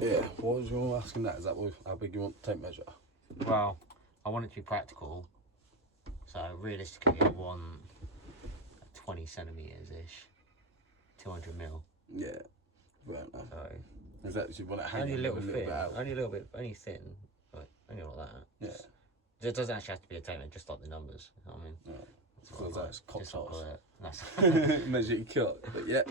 Yeah, what was you asking that? Is that how big you want to tape measure? Well, I want it to be practical. So realistically, I want 20 centimetres-ish, 200 mil. Yeah, fair enough. So Exactly, so you want it only hanging a little bit thin, out. only a little bit, only thin, like only like that. Yeah. It doesn't actually have to be a tape measure, just like the numbers. You know what I mean? Yeah. So that's cock That's measure your cut, but yeah,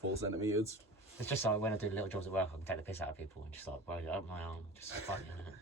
4 centimetres. It's just like when I do little jobs at work, I can take the piss out of people and just like roll it up my arm, just fucking it.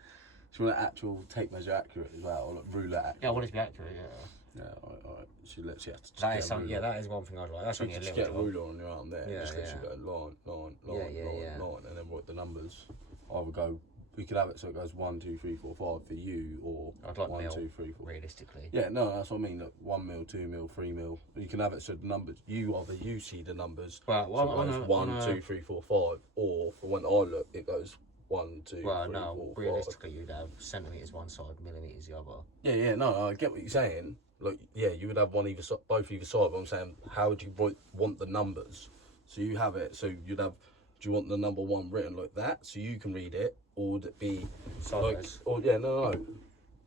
Do you want an actual tape measure accurate as well, or like ruler accurate? Yeah, I want it to be accurate. Yeah. Yeah, alright. So you literally have to. That is something. Yeah, that is one thing I'd like. That's you only a just little get a job. ruler on your arm there. Yeah, just literally go line, and then write the numbers. Either go. We could have it so it goes 1, 2, 3, 4, 5 for you, or I'd like 1, mil, 2, 3, 4. realistically. Yeah, no, that's what I mean. Look, 1 mil, 2 mil, 3 mil. You can have it so the numbers. You see the numbers. Well, so it goes 1, 2, 3, 4, 5, or for when I look, it goes 1, 2, 3, 4, 5. Realistically, you'd have centimetres one side, millimetres the other. Yeah, no, I get what you're saying. Like, yeah, you would have one either both either side. But I'm saying, how would you want the numbers? So you have it. So you'd have. Do you want the number 1 written like that so you can read it, or would it be sideways? Or yeah, no.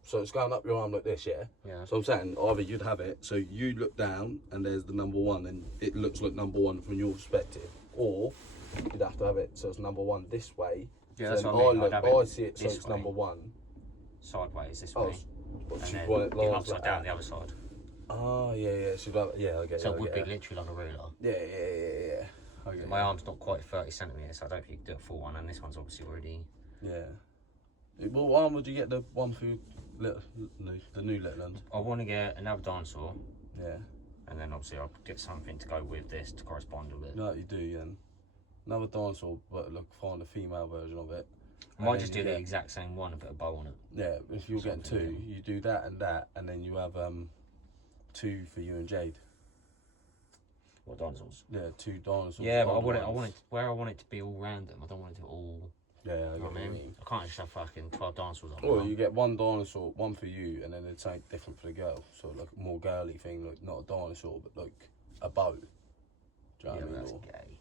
So it's going up your arm like this, yeah. Yeah. So I'm saying either you'd have it so you look down and there's the number 1 and it looks like number 1 from your perspective, or you'd have to have it so it's number 1 this way. Yeah, so that's what I mean. I see it so it's number 1 sideways this way. But And you then want it you lines upside like down that. the other side. Oh yeah. So I get So it. it would be literally like a ruler. Yeah. Okay. My arm's not quite 30 centimetres, so I don't think you can do a full one, and this one's obviously already. Yeah. Well, why would you get the one for the new Letland? I want to get another dinosaur. Yeah. And then obviously I'll get something to go with this to correspond with it. No, you do, yeah. Another dinosaur, but look, find a female version of it. I might just do the exact same one and put a bow on it. Yeah, if you're getting 2, you do that, and then you have 2 for you and Jade. What dinosaurs? Yeah, 2 dinosaurs. Yeah, but I want it to be all random. I don't want it to all. Yeah, I You know get what what I you mean? mean. I can't just have fucking 12 dinosaurs on. Or you get 1 dinosaur, 1 for you, and then it's something different for the girl. So like a more girly thing, like not a dinosaur, but like a bow. Do you know what I mean? That's gay.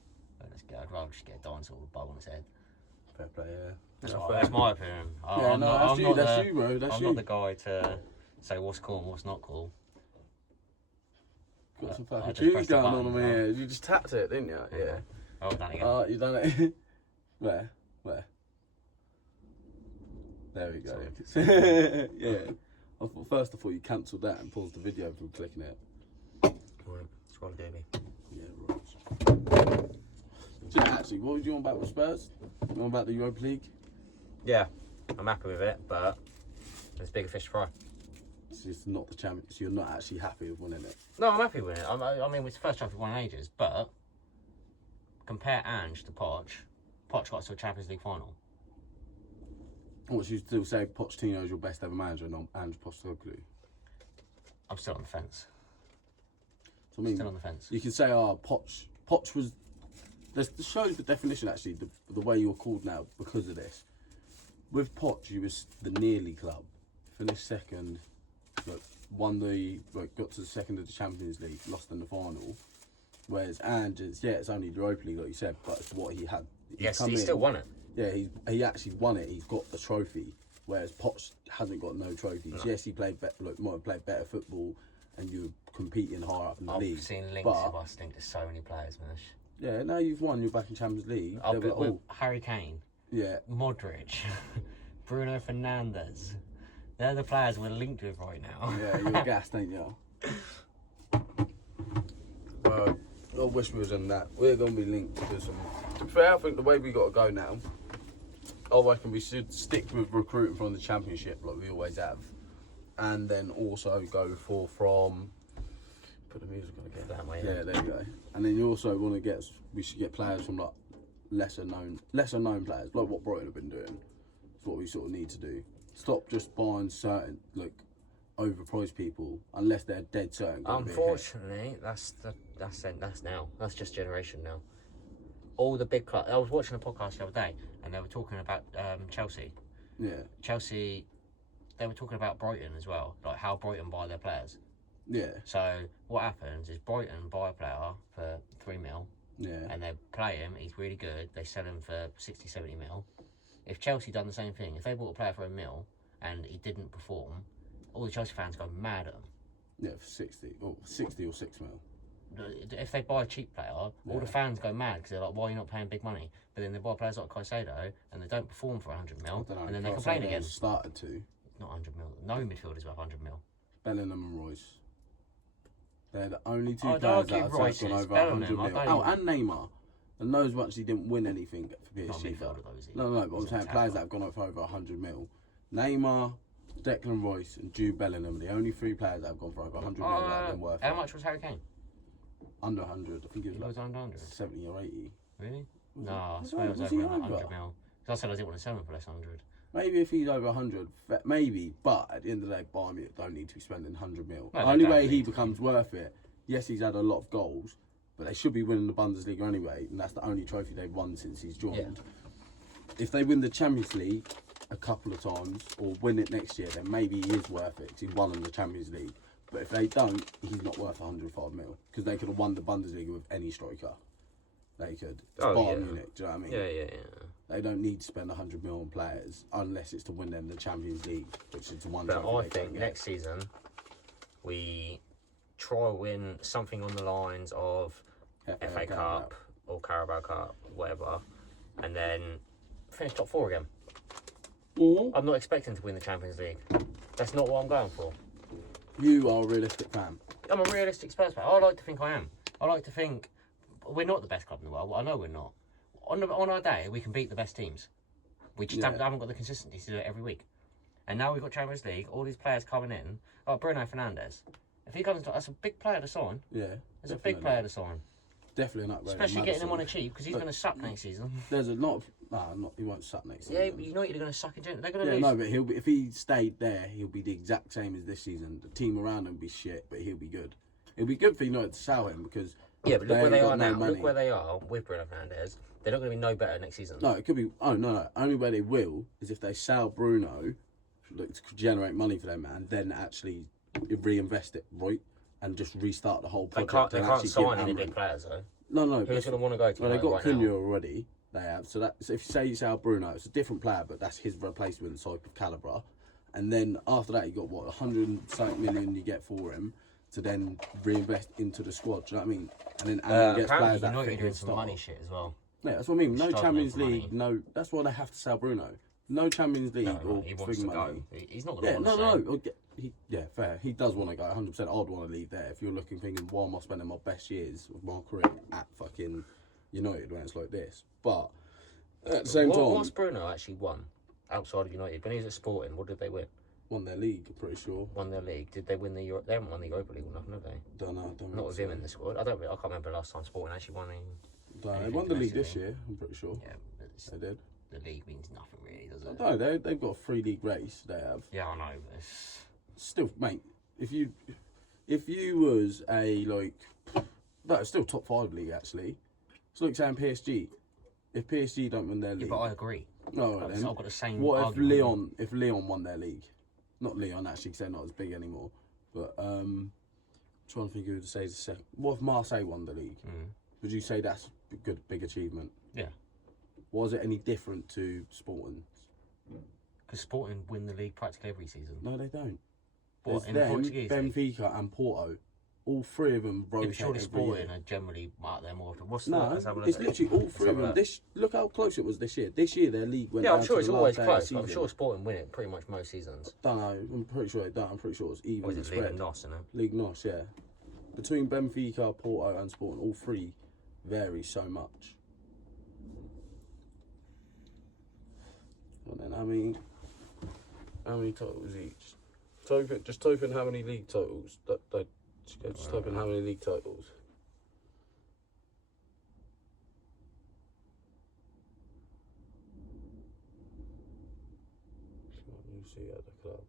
That's gay. I'd rather just get a dinosaur with a bow on his head. Fair play, yeah. That's my opinion. That's you, bro. That's I'm not the guy to say what's cool and what's not cool. Got some fucking tunes going on over here. You just tapped it, didn't you? Yeah. Oh, done again. Oh, you done it. Where? There we go. Yeah. First I thought you cancelled that and paused the video from clicking it. Right. Scroll baby. Yeah, right. So actually, what would you want about the Spurs? You want about the Europa League? Yeah, I'm happy with it, but there's bigger fish to fry. It's just not the champion, so you're not actually happy with winning it. No, I'm happy with it. I mean, it's the first time we've won in ages, but compare Ange to Poch. Poch got to a Champions League final. What, you still say Pochettino's your best ever manager, not Ange Postecoglou? I'm still on the fence. So, I mean, Still on the fence. you can say, Poch was... This shows the definition, actually, the way you're called now because of this. With Poch, you was the nearly club. Finished second, got to the second of the Champions League, lost in the final. Whereas Ange, it's only the Europa League, like you said, but it's what he had. Yes, he still won it. Yeah, he actually won it. He's got a trophy, whereas Poch hasn't got no trophies. No. Yes, he might have played better football, and you were competing higher up in the league. I've seen links of us think there's so many players, man. Yeah, now you've won. You're back in Champions League. Harry Kane. Yeah. Modric. Bruno Fernandes. They're the players we're linked with right now. Yeah, you're gassed, ain't you? I wish we was in that. We're going to be linked to some... To be fair, I think the way we got to go now, I reckon we should stick with recruiting from the Championship like we always have. And then also go from... Put the music on again. That way, yeah, there you go. And then you also want to get... We should get players from like lesser known players, like what Brighton have been doing. That's what we sort of need to do. Stop just buying certain, like, overpriced people unless they're dead certain. Unfortunately, that's now. That's just generation now. All the big clubs. I was watching a podcast the other day, and they were talking about Chelsea. Yeah. Chelsea. They were talking about Brighton as well, like how Brighton buy their players. Yeah. So what happens is Brighton buy a player for 3 mil, and they play him, he's really good, they sell him for 60, 70 mil. If Chelsea done the same thing, if they bought a player for $1 million and he didn't perform, all the Chelsea fans go mad at him. Yeah, for 60 or 6 mil. If they buy a cheap player, all the fans go mad because they're like, why are you not paying big money? But then they buy players like Caicedo and they don't perform for 100 mil, and then they complain again. Started to. Not 100 mil. No midfielders worth 100 mil. Bellingham and Royce. They're the only two I'd players that argue have Royce taken is over Bellingham, 100 mil. Oh, and Neymar. And those ones he didn't win anything for Not a PSG. midfielder though, is he? No, but I'm saying players that have gone up for over 100 mil. Neymar, Declan Royce, and Jude Bellingham are the only 3 players that have gone for over 100 mil that have been worth How it. much was Harry Kane? Under 100. I think it He was was like under 100. 70 or 80. Really? Was No, I it? swear it was Was over he 100 over? mil. Because I said I didn't want to sell him for less than 100. Maybe if he's over 100, maybe. But at the end of the day, Bayern Munich don't need to be spending 100 mil. No, The they only don't way he need to. becomes worth it, yes, he's had a lot of goals, but they should be winning the Bundesliga anyway, and that's the only trophy they've won since he's joined. Yeah. If they win the Champions League a couple of times, or win it next year, then maybe he is worth it, because he's won in the Champions League. But if they don't, he's not worth 105 mil, because they could have won the Bundesliga with any striker. They could. It's Bayern Munich, do you know what I mean? Yeah. They don't need to spend 100 mil on players unless it's to win them the Champions League, which is the one. But trophy I they think don't get. next season we try to win something on the lines of FA Cup or Carabao Cup, whatever, and then finish top 4 again. Or I'm not expecting to win the Champions League. That's not what I'm going for. you are a realistic fan. I'm a realistic Spurs fan. I like to think I am. I like to think we're not the best club in the world. I know we're not. On our day, we can beat the best teams. We just haven't got the consistency to do it every week. And now we've got Champions League, all these players coming in. Oh, Bruno Fernandes. If he comes, that's a big player to sign. Yeah, That's a big player to sign. Definitely not. Especially getting him on a cheap, because he's going to suck next season. There's a lot of. He won't suck next Yeah, season. United are going to suck in general. They're going to Yeah, lose. no, but he'll be, if he stayed there, he'll be the exact same as this season. The team around him will be shit, but he'll be good. It'll be good for United to sell him because. Yeah, but look where they ain't are got no now. money. Look where they are with Bruno Fernandes. They're not going to be no better next season. No, it could be. Oh no! Only way they will is if they sell Bruno, look to generate money for them, and then actually reinvest it, right, and just restart the whole They project. can't sign any big players though. No. Who's going to want to go to? Well, they United got right Cunha now? already. They have. So if you say you sell Bruno, it's a different player, but that's his replacement type of calibre. And then after that, you got what 100 million you get for him to then reinvest into the squad. Do you know what I mean? And then Alan gets players that United fit doing his some style. money shit as well. Yeah, that's what I mean. No Struggling Champions for League. money. No, that's why they have to sell Bruno. No Champions League or He wants big to money. go. He's not going to Yeah, want to stay. Yeah, fair. He does want to go. 100%. I'd want to leave there. If you're looking, thinking, why am I spending my best years of my career at fucking United when it's like this? But at the same time, What's Bruno actually won outside of United? When he was at Sporting, what did they win? won their league. I'm pretty sure. Won their league. Did they win the Euro? They haven't won the Europa League or nothing, have they? Don't know. Not with him in the squad. I can't remember last time Sporting actually won. They anything won the league this domestically. year. I'm pretty sure. Yeah, but They did. the league means nothing really, does it? No, they've got a 3-league race. They have. Yeah, I know. But it's... Still, mate. If you was a no, it's still top 5 league actually. It's like saying PSG. If PSG don't win their Yeah, league, but I agree. no, I've then got the same. what if argument. Leon won their league? Not Leon actually, because they're not as big anymore. But trying to think who to say is the second. What if Marseille won the league? Would you say that's a big achievement? Yeah. Was it any different to Sporting? Because Sporting win the league practically every season. No, they don't. What, There's in the them, Portuguese league? Benfica and Porto. All 3 of them Yeah, rotate but surely every Sporting year. are generally out there more often. What's No, let's have a look it's at it. literally all Let's 3 have of a them. look. Look how close it was this year. This year their league went Yeah, down I'm sure to it's the always last day of close. the But I'm season. sure Sporting win it pretty much most seasons. Don't know. I'm pretty sure they don't. I'm pretty sure it's even Or is it spread. League Nos, isn't it? League Nos, yeah. Between Benfica, Porto, and Sporting, all 3 vary so much. And then how many titles each? Just type in how many league titles. Just type in how many league titles. What you see at the club.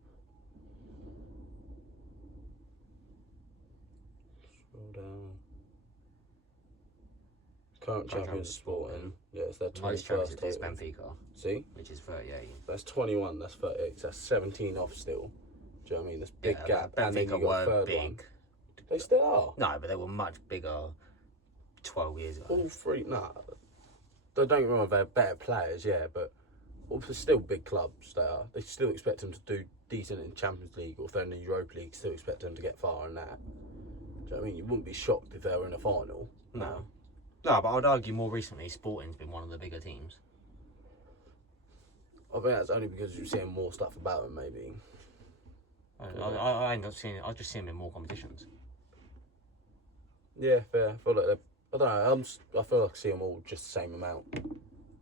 Scroll down. Current champions Sporting. Yeah, it's their Most 21st champions is title. Benfica, See? which is 38. That's 21, that's 38, so that's 17 off still. Do you know what I mean? That's a big Yeah, gap. but And then Benfica you got a were third big. one. They still are. No, but they were much bigger 12 years ago. All three, nah. They don't get me wrong, they're better players, yeah, but also still big clubs they are. They still expect them to do decent in Champions League, or if they're in the Europa League, still expect them to get far in that. Do you know what I mean? You wouldn't be shocked if they were in a final. No. No, but I'd argue more recently Sporting's been one of the bigger teams. I think that's only because you're seeing more stuff about them, maybe. I end up seeing it. I just see them in more competitions. Yeah, fair. I feel like I don't know. I feel like I see them all just the same amount.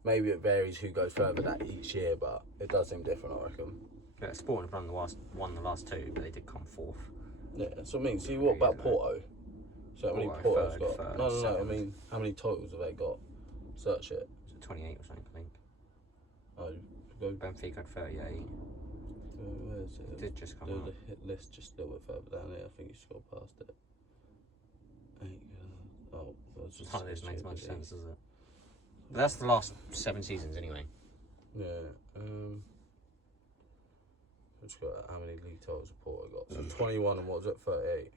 Maybe it varies who goes further that each year, but it does seem different, I reckon. Yeah, Sporting have won the last two, but they did come fourth. Yeah, that's what I mean. See, what about Porto? So how many Porto's got? Third, No. seventh. I mean, how many titles have they got? Search it. Is it 28 or something, I think? Oh, go. Benfica had 38. Where is it? It did just come Do out. the hit list just a little bit further down here. I think you scroll past it. Oh, well, it's just None of this makes much sense, does it? But that's the last 7 seasons, anyway. Yeah. I've just got how many league titles have Porto got? So 21 and what was it? 38.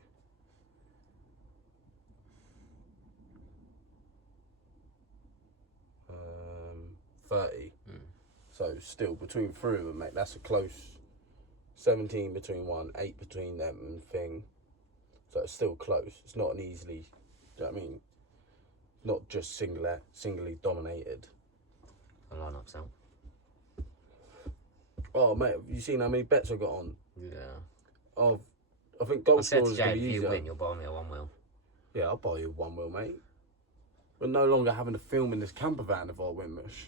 Um, 30. So still between three of them, mate. That's a close 17 between one, 8 between them and thing. So it's still close. It's not an easily, do you know what I mean? Not just singly dominated. The lineup's out. Oh, mate, have you seen how many bets I got on? Yeah. I think goal I said to scorers Jay, going to if be you easier. win, you'll buy me a 1-wheel. Yeah, I'll buy you 1-wheel, mate. We're no longer having to film in this camper van if I win, Mush.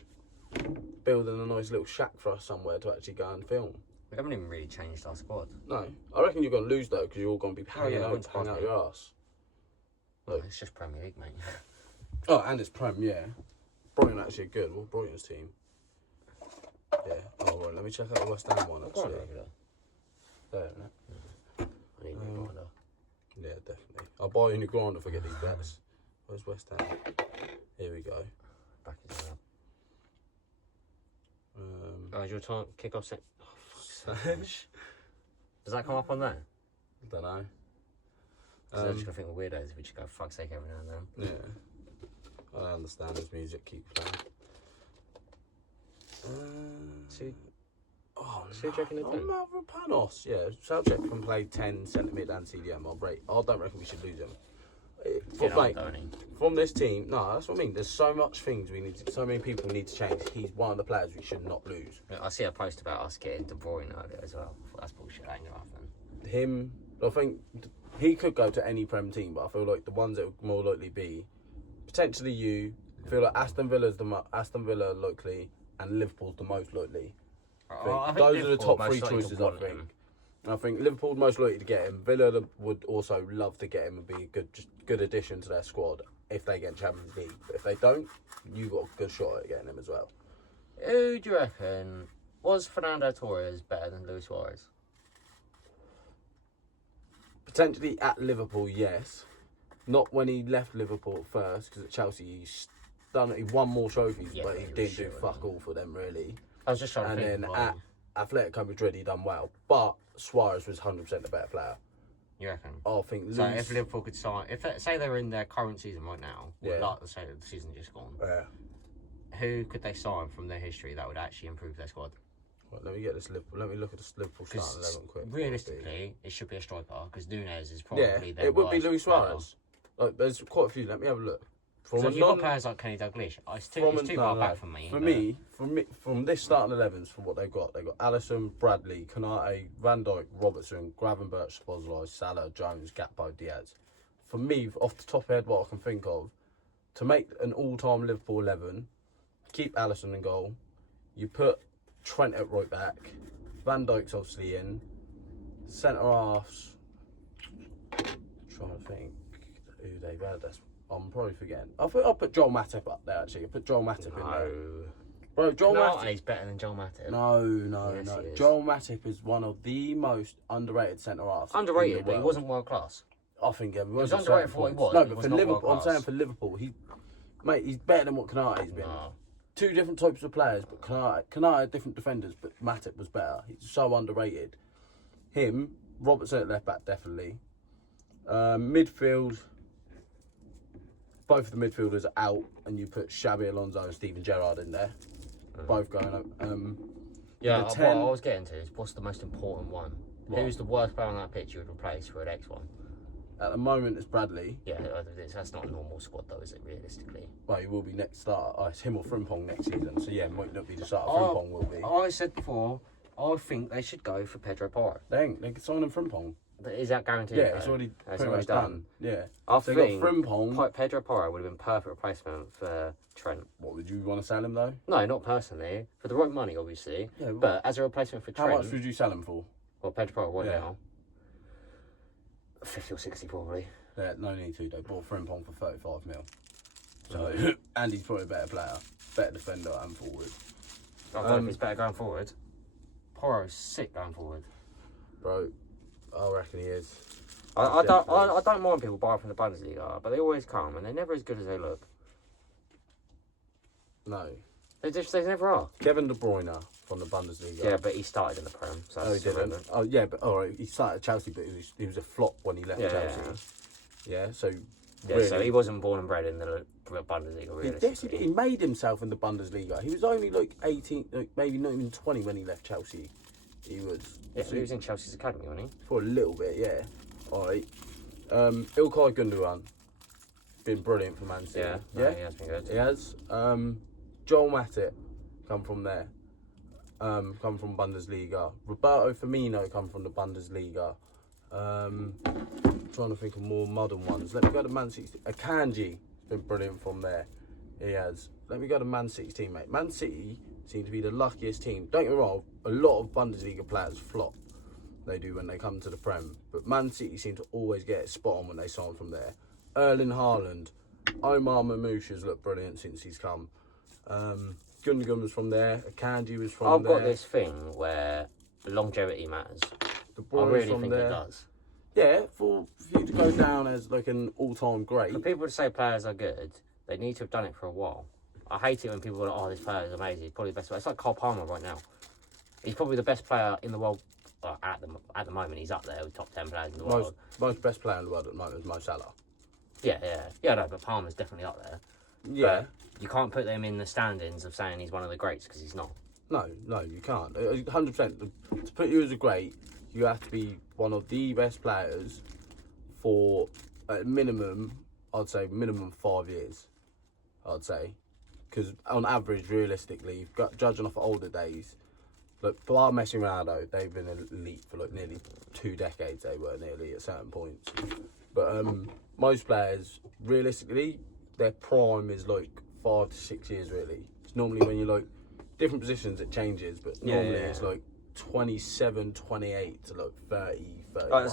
Building a nice little shack for us somewhere to actually go and film. We haven't even really changed our squad. No, I reckon you're going to lose though, because you're all going to be hanging wouldn't surprise out me. your ass. Look. It's just Premier League, mate. Oh, and it's Prem, yeah. Brighton actually are good. Well, Brighton's team. Yeah. Oh, right. Let me check out the West Ham one actually. There, isn't it? I need a new grinder. Yeah, definitely. I'll buy you a new grinder if I get these bets. Where's West Ham? Here we go. Back in there. Is your time kick-off set? Oh, fuck's sake. Does that come up on there? Don't know. Because they're just going to think we're weirdos if we just go, fuck's sake, every now and then. Yeah. I understand this music keeps playing. Oh, See what you reckon they're doing? Mavropanos, yeah. Southcheck can play 10 centre mid and CDM. I don't reckon we should lose him. Get Mate, on, don't he? from this team, no, that's what I mean. There's so much things so many people need to change. He's one of the players we should not lose. I see a post about us getting De Bruyne earlier as well. That's bullshit. That ain't going to happen. Him, I think he could go to any Prem team, but I feel like the ones that would more likely be potentially you. I feel like Aston Villa locally, and Liverpool's the most likely. I think Those are the Liverpool top three most likely to choices, I want think. him. I think Liverpool's most likely to get him. Villa would also love to get him and be a good addition to their squad if they get Champions League. But if they don't, you got a good shot at getting him as well. Who do you reckon was Fernando Torres better than Luis Suarez? Potentially at Liverpool, yes. Not when he left Liverpool at first, because at Chelsea he won more trophies, Yeah, but he for didn't sure, do fuck all for them really. I was just trying to And think. then Like, at Atletico Madrid, he done well, but Suarez was 100% the better player. you reckon? I think. So if Liverpool could sign, say they were in their current season right now, Yeah. like say the season just gone, Yeah. who could they sign from their history that would actually improve their squad? Well, let me get this Liverpool. Let me look at this Liverpool starting 11 quick. Realistically, it should be a striker because Nunez is probably Yeah, their it would be worst Luis player. Suarez. Like, there's quite a few. Let me have a look. From So a if you've got players like Kenny Dalglish, it's too far back from me. From this starting 11s, from what they've got Alisson, Bradley, Konate, Van Dijk, Robertson, Gravenberch, Szoboszlai, Salah, Jones, Gakpo, Diaz. For me, off the top of my head, what I can think of, to make an all-time Liverpool 11, keep Alisson in goal. You put Trent at right back. Van Dijk's obviously in. Centre halves. Trying to think who they've had. I'm probably forgetting. I'll put Joel Matip up there actually. I'll put Joel Matip in there. Bro, Joel Matip is better than Joel Matip. No. Yes, he is. Joel Matip is one of the most underrated centre halves. Underrated, but he wasn't world class. I think he was underrated for what he was. No, He but was for not Liverpool, world I'm saying class. for Liverpool, he's better than what Konate's been. No. Two different types of players, but Konate had different defenders, but Matip was better. He's so underrated. Him, Robertson at left back, definitely. Midfield, both of the midfielders are out, and you put Xabi Alonso and Steven Gerrard in there, both going up. Yeah, the what 10 I was getting to is what's the most important one? What? Who's the worst player on that pitch you would replace for an X one? At the moment, it's Bradley. Yeah, that's not a normal squad though, is it, realistically? Well, he will be next start. It's him or Frimpong next season. So, yeah, might not be the starter. Frimpong will be. I said before, I think they should go for Pedro Porro. They could sign him Frimpong. Is that guaranteed? Yeah, it's already pretty much done. Yeah. I So think got Frimpong. Pedro Porro would have been perfect replacement for Trent. What, would you want to sell him, though? No, not personally. For the right money, obviously. Yeah, but as a replacement for how Trent... much would you sell him for? Well, Pedro Porro, what Yeah. now? 50 or 60 probably. Yeah, no need to. They bought Frimpong for 35 mil. So, and he's probably a better player. Better defender and forward. I don't know if he's better going forward. Porro's sick going forward. Bro, I reckon he is. I don't mind people buying from the Bundesliga, but they always come and they're never as good as they look. No. They never are. Kevin De Bruyne from the Bundesliga. Yeah, but he started in the Prem. So Oh, he didn't. Oh, yeah, but all right. He started at Chelsea, but he was a flop when he left Chelsea. Yeah, so. Yeah, really, so he wasn't born and bred in the Bundesliga, realistically. Yes, he did. He made himself in the Bundesliga. He was only like 18, like maybe not even 20 when he left Chelsea. He was. Yeah, he was in Chelsea's academy, wasn't he? For a little bit, yeah. All right. Ilkay Gundogan. Been brilliant for Man City. Yeah, he has been good. He has. Joel Matip come from there. Come from Bundesliga. Roberto Firmino come from the Bundesliga. Trying to think of more modern ones. Let me go to Man City. Akanji has been brilliant from there. He has. Let me go to Man City's team, mate. Man City seem to be the luckiest team. Don't get me wrong, a lot of Bundesliga players flop. They do when they come to the Prem. But Man City seem to always get it spot on when they sign from there. Erling Haaland. Omar Mamouche has looked brilliant since he's come. Gundogan was from there. Akanji was from there. I've got this thing where longevity matters. I really think it does. Yeah, for you to go down as like an all-time great. For people to say players are good, they need to have done it for a while. I hate it when people are like, oh, this player is amazing. He's probably the best player. It's like Cole Palmer right now. He's probably the best player in the world at the moment. He's up there with top 10 players in the world. Most best player in the world at the moment is Mo Salah. Yeah, no, but Palmer's definitely up there. Yeah. But you can't put them in the standings of saying he's one of the greats because he's not. No, you can't. 100%. To put you as a great, you have to be one of the best players for at minimum, I'd say minimum 5 years. I'd say, because on average, realistically, judging off older days, look, bar Messi and Ronaldo, they've been elite for like nearly 2 decades. They were nearly at certain points, but most players, realistically, their prime is like 5 to 6 years. Really, it's normally when you're like different positions, it changes, but normally it's like 27, 28 to like 30.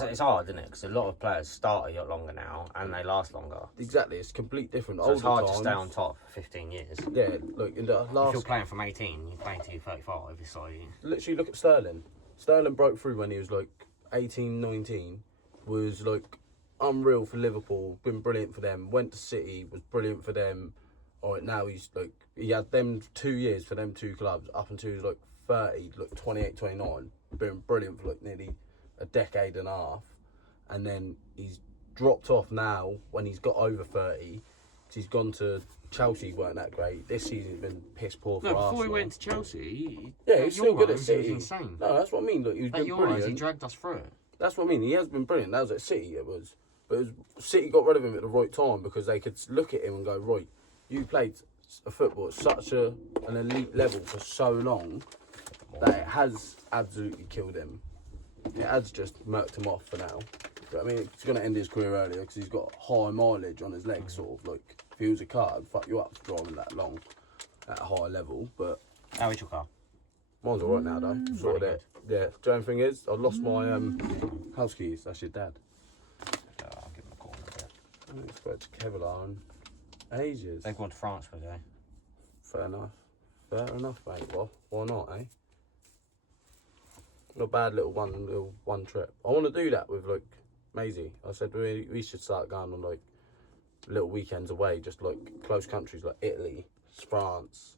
It's hard, isn't it? Because a lot of players start a lot longer now and they last longer. Exactly, it's complete different. So it's hard to stay on top for 15 years. Yeah, look, in the last... If you're playing from 18, you're playing till you're 35, so... Literally, look at Sterling. Sterling broke through when he was like 18, 19. Was like unreal for Liverpool, been brilliant for them. Went to City, was brilliant for them. All right, now he's like... He had them 2 years for them 2 clubs, up until he was like 30, like 28, 29. Been brilliant for like nearly a decade and a half, and then he's dropped off now when he's got over 30. He's gone to Chelsea, weren't that great. This season's been piss poor for Arsenal. Before he went to Chelsea, he's still good at City. He was insane. No, that's what I mean. Look, he's been brilliant. He dragged us through it. That's what I mean. He has been brilliant. That was at City, it was. But City got rid of him at the right time because they could look at him and go, right, you played a football at such an elite level for so long that it has absolutely killed him. It has just murked him off for now. But I mean, he's going to end his career earlier because he's got high mileage on his legs, sort of. Like, if he was a car, it'd fuck you up for driving that long at a high level. But how is your car? Mine's alright now, though. Sorted it. Yeah. The only thing is, I lost my house keys. That's your dad. I'll give him a call in a bit. I haven't spoke to Kevlar in ages. They've gone to France for a day. Fair enough, mate. Well, why not, eh? Not bad little one trip. I want to do that with like Maisie. I said we should start going on like little weekends away, just like close countries like Italy, France,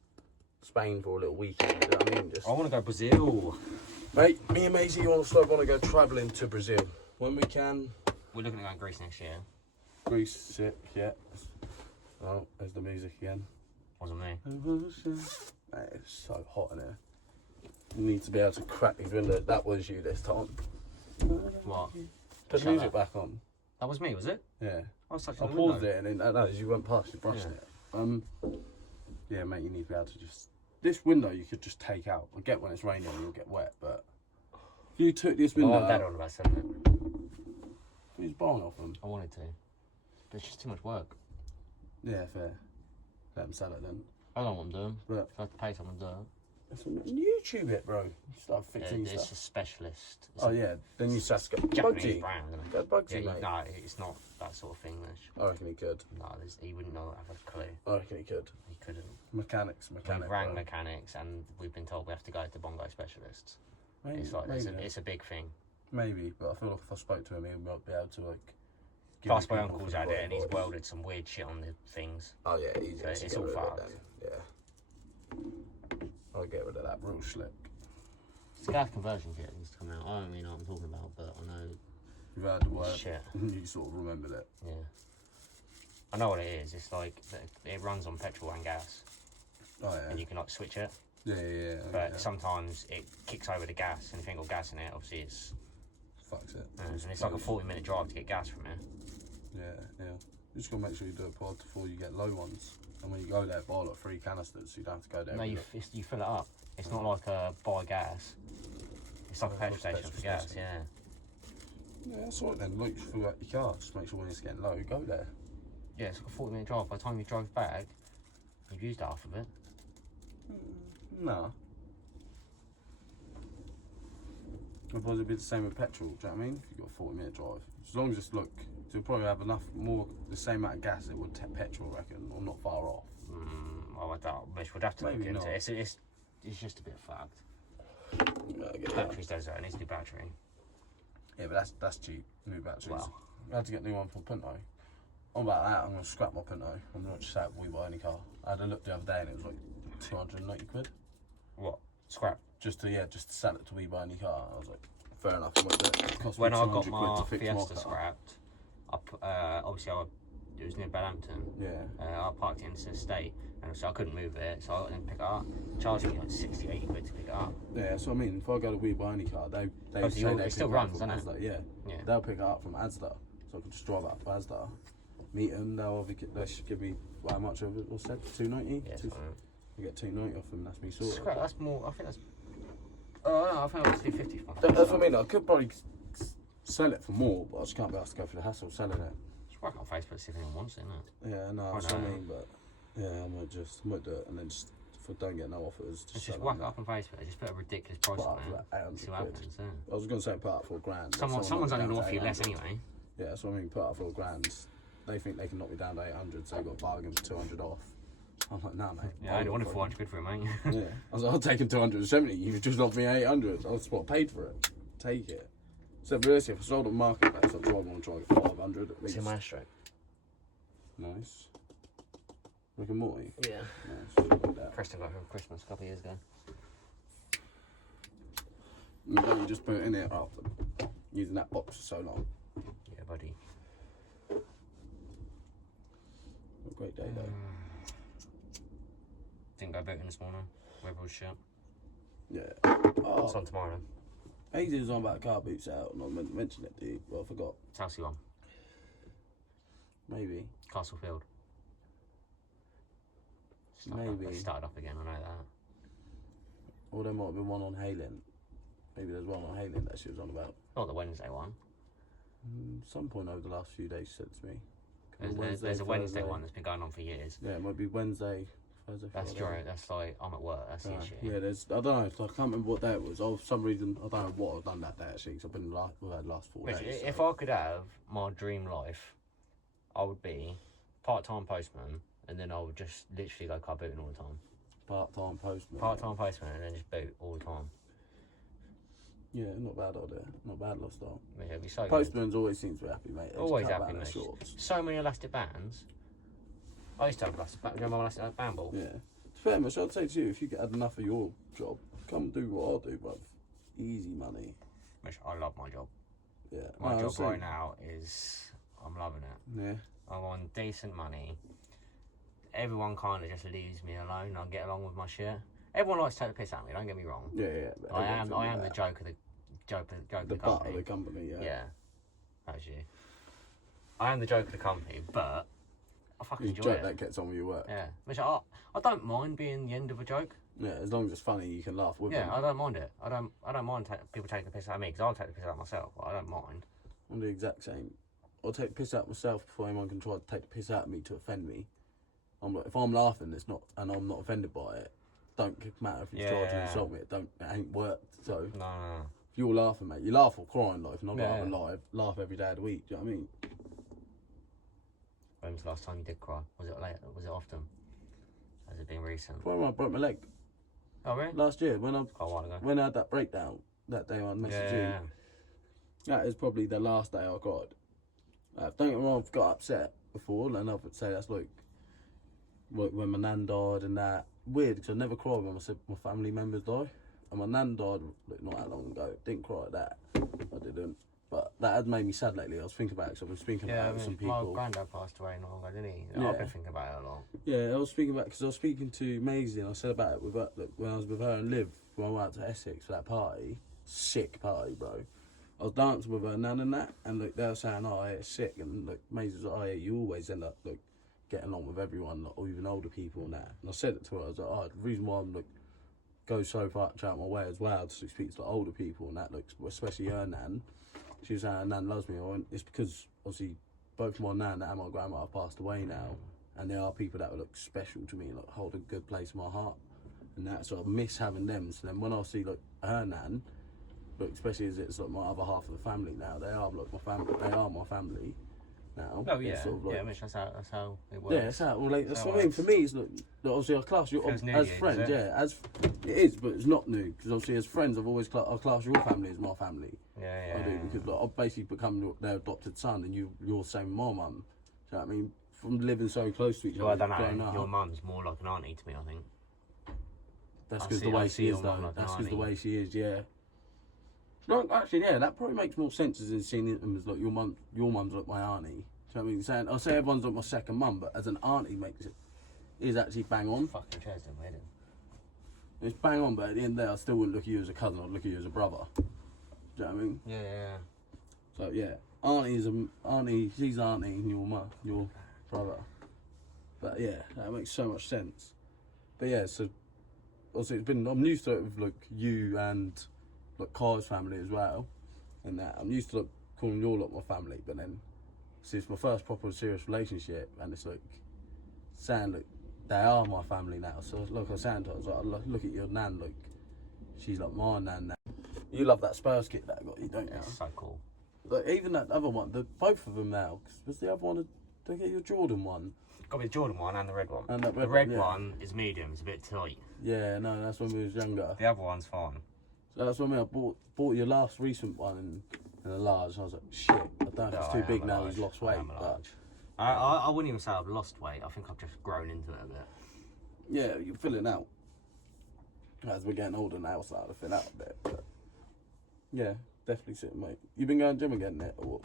Spain for a little weekend. You know what I mean? I want to go Brazil. Mate, me and Maisie want to go travelling to Brazil when we can. We're looking at going Greece next year. Greece, sick, yeah. Oh, there's the music again. Wasn't me. Mate, it's so hot in here. You need to be able to crack these windows. That was you this time. What? Put the music back on. That was me, was it? Yeah. I was touching I the paused window. it and then as you went past, you brushed it. Yeah, mate, you need to be able to just... This window you could just take out. I get when it's raining you'll get wet, but... If you took this window Oh, Dad out... on about selling it. Who's buying off them? I wanted to. But it's just too much work. Yeah, fair. Let them sell it then. I don't want them doing. But If I have to pay someone to do it. that's on YouTube it, bro. Start fixing It's stuff. a specialist. It's Oh yeah, then you just go Japanese Bugsy. brand, isn't it? Go Bugsy, Yeah, mate. no, it's not that sort of thing. I reckon he could. No, he wouldn't know. Have a clue. I reckon he could. He couldn't. Mechanics. We've rang bro. mechanics, and we've been told we have to go to bongo specialists. Maybe, It's like maybe, it's a big thing. maybe, but I feel like if I spoke to him, he might be able to like. give Plus, me my people uncle's for had the it, and he's voice. welded some weird shit on the things. Oh yeah, easy. So to it's get all rid of it fucked. then. Yeah. I'll get rid of that real slick. It's the gas conversion kit that needs to come out. I don't really know what I'm talking about, but I know. You've had the word. Shit. You sort of remembered it. Yeah. I know what it is. It's like it runs on petrol and gas, Oh yeah. and you can like switch it. Yeah. But sometimes it kicks over the gas, and if you ain't got gas in it, obviously it's Fucks it. and it's like a 40-minute drive to get gas from here. Yeah. You just gotta make sure you do a pod before you get low ones. And when you go there, buy like 3 canisters, so you don't have to go there. No, you fill it up. It's not like a buy gas. It's like a petrol station for gas. Yeah. Yeah, that's all right then. Look, you fill out your car. Just make sure when it's getting low, go there. Yeah, it's like a 40-minute drive. By the time you drove back, you've used half of it. No. Otherwise it'd be the same with petrol, do you know what I mean? If you've got a 40-minute drive. As long as it's, look, you'll probably have the same amount of gas as it would petrol, I reckon, or not far off. I doubt. Which would have to Maybe look into not. it. It's just a bit fucked. Yeah, I get that. Batteries does that. It needs a new battery. Yeah, but that's cheap, new batteries. Wow. I had to get a new one for Pinto. On about that, I'm going to scrap my Pinto. I'm not just out we buy any car. I had a look the other day and it was like 290 quid. What? Scrap. Just to sell it to we buy any car. I was like, fair enough. I might do it. It cost me When I 200 got quid my to fix Fiesta car. scrapped, obviously it was near Badhampton. Yeah. I parked it in the estate, and so I couldn't move it, so I didn't pick it up. Charged me like 60, 80 quid to pick it up. Yeah, so I mean, if I go to We Buy Any Car, they Obviously, say it they still pick it up runs, from doesn't Asda. Yeah. Yeah. They'll pick it up from Asda, so I can just drive up to Asda, meet them. They should give me how much of it was said? 290. Yeah, it's fine. I get 290 off them. That's me sorted. Scrap. That's more. I think that's. Oh no, I think that's 250. That's what I mean. I could probably sell it for more, but I just can't be asked to go through the hassle of selling it. Just work on Facebook, see if anyone wants it, innit? Yeah, no, that's what I mean. But yeah, I might do it, and then just if I don't get no offers, Just sell whack it it up on Facebook. Just put a ridiculous price Put on up for it. like 800 See what quid. happens. Yeah. I was going to say put up for $1,000. Someone's only going to offer you less anyway. Yeah, that's what I mean. Put up for $1,000. They think they can knock me down to 800, so they got a bargain for 200 off. I'm like, nah, mate. Yeah, I only wanted 400 quid for it, mate. Yeah, I was like, I'll take him 270. You've just offered me 800. I was what paid for it. Take it. So realistically, if I sold on marketplace, I'd probably want to try and get 500 at least. It's a maestro. Nice. Rick and Morty. Yeah. Nice. Like that. Preston got it for Christmas a couple of years ago. And don't you just put it in there after using that box for so long. Yeah, buddy. A great day though. Didn't go boating this morning. Weather was shit. Yeah. What's Oh, on tomorrow then? Hazy was on about car boots out, and I meant to mention it, dude. Well, I forgot. Chelsea one. Maybe. Castlefield. Maybe. They started up again, I know that. Or there might have been one on Halen. Maybe there's one on Halen that she was on about. Not the Wednesday one. Some point over the last few days, she said to me. There's a Wednesday Thursday. one that's been going on for years. Yeah, it might be Wednesday, Thursday, That's Friday. true. That's like, I'm at work. That's the issue. Yeah, I don't know. I can't remember what day it was. Oh, for some reason, I don't know what I've done that day actually. Because I've been the last 4 Rich, days. if so. I could have my dream life, I would be part-time postman, and then I would just literally go car booting all the time. Part-time postman. Part-time postman, and then just boot all the time. Yeah, not bad idea. Not bad lifestyle. Yeah, it'd be so good. Postmans always seem to be happy, mate. They just Always cut happy, back their mate. shorts. So many elastic bands. I used to have elastic bands. Remember my elastic band ball? Yeah. To fair much, I'd say to you, if you had enough of your job, come do what I do, bruv. Easy money. Which I love my job. Yeah. My No, job same. right now is, I'm loving it. Yeah. I'm on decent money. everyone kind of just leaves me alone. I get along with my shit. Everyone likes to take the piss out of me. Don't get me wrong. Yeah. I am the joke of the butt company. of the company. Yeah, that's you. I am the joke of the company, but I fucking enjoy joke it. That gets on with your work. Yeah, which I don't mind being the end of a joke. Yeah, as long as it's funny, you can laugh with them. Yeah, I don't mind it. I don't mind people taking the piss out of me because I'll take the piss out of myself. But I don't mind. I'm the exact same. I'll take the piss out of myself before anyone can try to take the piss out of me to offend me. I'm like, if I'm laughing, it's not, and I'm not offended by it. Don't matter if you try to insult me. It ain't worked. So No. if you're laughing, mate, you laugh or cry in life. If not laughing live, laugh every day of the week. Do you know what I mean? When was the last time you did cry? Was it late? Was it often? Has it been recent? When I broke my leg Oh really? last year, when Quite a while ago. I had that breakdown that day on message you. That is probably the last day I cried. Don't get me wrong, I've got upset before, and I would say that's like when my nan died and that. Weird, because I never cried when my family members died. And my nan died not that long ago. Didn't cry at that. I didn't. But that had made me sad lately. I was thinking about it because I've been speaking about it with some people. My granddad passed away not long ago, didn't he? Yeah. I've been thinking about it a lot. Yeah, I was speaking about because I was speaking to Maisie and I said about it with her, when I was with her and Liv when I went out to Essex for that party. Sick party, bro. I was dancing with her nan and that, and they were saying, "Oh, it's sick," and Maisie was like, "Oh, yeah, you always end up getting along with everyone, or even older people and that." And I said it to her. I was like, "Oh, the reason why I'm go so far out my way as well to speak to older people and that, especially her nan." She was saying her nan loves me. I went, it's because obviously both my nan and my grandma have passed away now, and there are people that look special to me, hold a good place in my heart, and that. So I miss having them. So then when I see her nan, especially as it's my other half of the family now, they are my family. They are my family now. Oh yeah, it's sort of Mitch, that's how it works. Yeah, that's how. Well, that's what I mean. For me, it's obviously I class you as new, friends. Yeah, as it is, but it's not new because obviously as friends, I've always I class your family as my family. Yeah. I do because I've basically become their adopted son, and you're the same with my mum. Do you know what I mean? From living so close to each other. Well, I don't know. Your mum's more like an auntie to me, I think. That's because the way she is, though. Like that's because the way she is. Yeah. No, actually, yeah, that probably makes more sense as in seeing them as your mum's like my auntie. Do you know what I mean? Saying I say everyone's like my second mum, but as an auntie is actually bang on. Fucking chairs didn't weird. It's bang on, but at the end of the day, I still wouldn't look at you as a cousin. I'd look at you as a brother. Do you know what I mean? Yeah. So yeah, auntie. She's auntie, and your brother. But yeah, that makes so much sense. But yeah, so also I'm used to it with you and Kai's family as well, and that I'm used to calling you all my family. But then, see, it's my first proper serious relationship, and it's saying they are my family now. So I was saying to her, I was look at your nan, she's like my nan now. You love that Spurs kit that I got you, don't you? It's so cool. Even that other one, both of them now. Cause was the other one? Did I get your Jordan one? Got me the Jordan one and the red one. And the red one is medium. It's a bit tight. Yeah, no, that's when we was younger. The other one's fine. So that's when I bought your last recent one in a large. And I was like, shit, I don't know if it's too big now. He's lost weight. I wouldn't even say I've lost weight. I think I've just grown into it a bit. Yeah, you're filling out. As we're getting older now, it's starting to fill out a bit. But yeah, definitely sitting, mate. You been going to gym again, Nick, or what?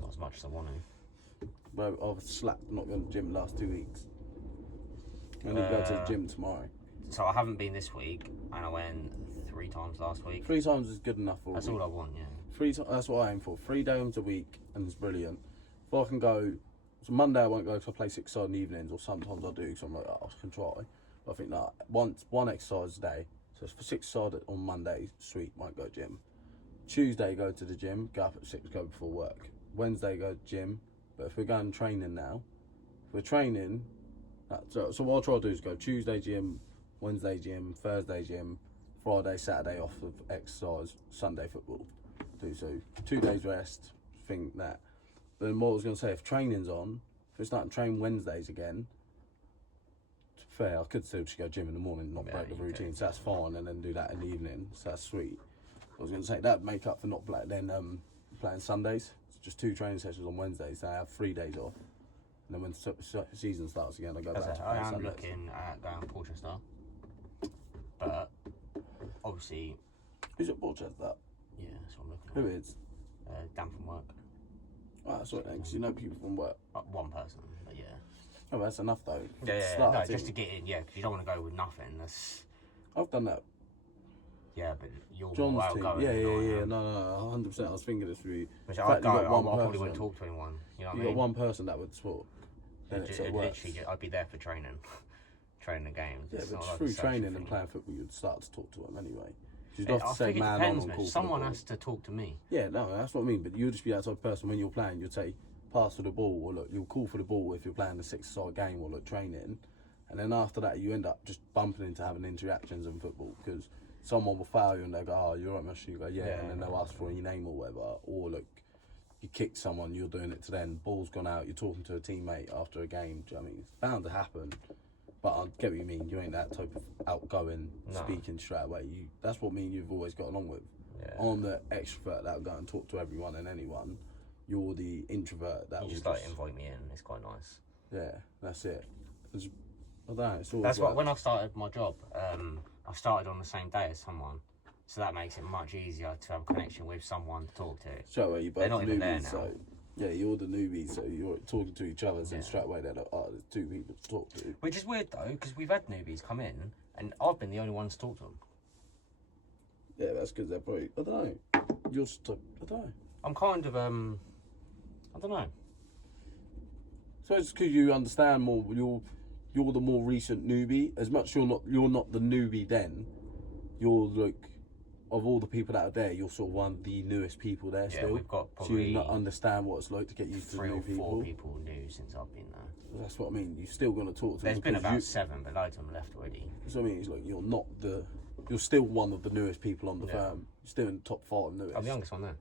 Not as much as I want to. Bro, I've slapped not going to the gym the last 2 weeks. I need to go to the gym tomorrow. So I haven't been this week, and I went 3 times last week. 3 times is good enough for That's all I want, yeah. That's what I aim for. 3 days a week, and it's brilliant. If I can go, so Monday I won't go because I play 6-side in the evenings, or sometimes I do because I'm like, I can try. But I think one exercise a day. So it's for 6-side on Monday, sweet, won't go gym. Tuesday go to the gym, go up at 6, go before work. Wednesday go to gym. But if we're going training now, if we're training, so what I'll try to do is go Tuesday gym, Wednesday gym, Thursday gym, Friday, Saturday off of exercise, Sunday football. So 2 days rest, think that. But then what I was going to say, if training's on, if we're starting to train Wednesdays again, fair, I could still just go gym in the morning, not break the routine, so that's fine, and then do that in the evening, so that's sweet. I was going to say, that'd make up for not playing Sundays. Just 2 training sessions on Wednesdays, so I have 3 days off. And then when the season starts again, I go back to I am Sundays. looking at going to Porchester, but obviously... Who's at Porchester? Yeah, that's what I'm looking at. Who is? Dan from work. Oh, that's right then, because you know people from work. One person, but yeah. Oh, that's enough though. Yeah. Start No, a team. just to get in. Yeah, because you don't want to go with nothing. That's. I've done that. Yeah, but you're more John's team. outgoing. Yeah. than I am. No, 100%. I was thinking this through. Which The I'd fact go. you I got one probably person. wouldn't talk to anyone. You know what I You mean? got one person that would talk. Then it sort of works. Literally, I'd be there for training, training the games. Yeah, It's but not like a through social training thing. and playing football, you'd start to talk to them anyway. You'd Yeah, have I to say think it man depends, on mate. call for the Someone ball. has to talk to me. Yeah, no, that's what I mean. But you'd just be that type of person when you're playing. You'd say pass for the ball, or look, you'll call for the ball if you're playing a 6-a-side game or look training, and then after that you end up just bumping into having interactions in football because someone will foul you and they go, "Oh, you're right, Mush." You go, "Yeah," and then they'll ask for your name or whatever, or look, you kick someone, you're doing it to them. Ball's gone out, you're talking to a teammate after a game. Do you know what I mean? It's bound to happen. But I get what you mean. You ain't that type of outgoing, speaking straight away. That's what me and you've always got along with. Yeah. I'm the extrovert that'll go and talk to everyone and anyone. You're the introvert that You will just like invite me in. It's quite nice. Yeah, that's it. I don't know. It's always That's what worked. when I started my job. I started on the same day as someone, so that makes it much easier to have a connection with someone to talk to. Straight away, you're both They're not even there newbies, now. so yeah, you're the newbie, so you're talking to each other, so straight away they're like, oh, there's two people to talk to. Which is weird though, because we've had newbies come in, and I've been the only one to talk to them. Yeah, that's because they're probably, I don't know, I don't know. I'm kind of I don't know. So it's because you understand more. You're the more recent newbie. As much you're not the newbie. Then you're like, of all the people that are there, you're sort of one of the newest people there. Yeah, still. we've got So probably you not understand what it's like to get used to 3 new or 4 people. people new since I've been there. That's what I mean. You're still gonna talk to There's them. been because about 7, but loads of them left already. So I mean, it's like you're still one of the newest people on the firm. You're still in the top 5 newest. I'm the youngest one there.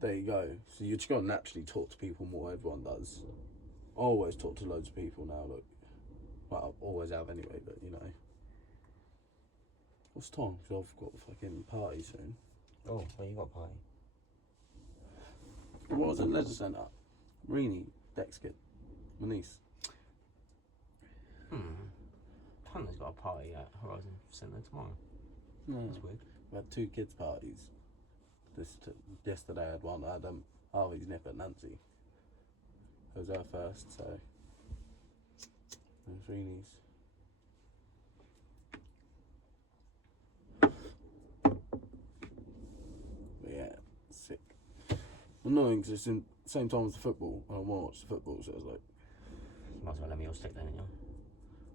There you go. So you're just gonna naturally talk to people more. Everyone does. I always talk to loads of people now. Look, well, I always have anyway. But you know, what's time? Because I've got a fucking party soon. Oh, well, you got a party. What was it? Leisure Centre. Rini, Dex kid, my niece. Hunter's got a party at Horizon Centre tomorrow. No, That's weird. we had 2 kids' parties. Yesterday I had one. I had Harvey's nip at Nancy. It was her first, so it was Rini's. But yeah, sick. Annoying because it's in the same time as the football. I don't want to watch the football, so I was like, Might as well let me all stick then, you know.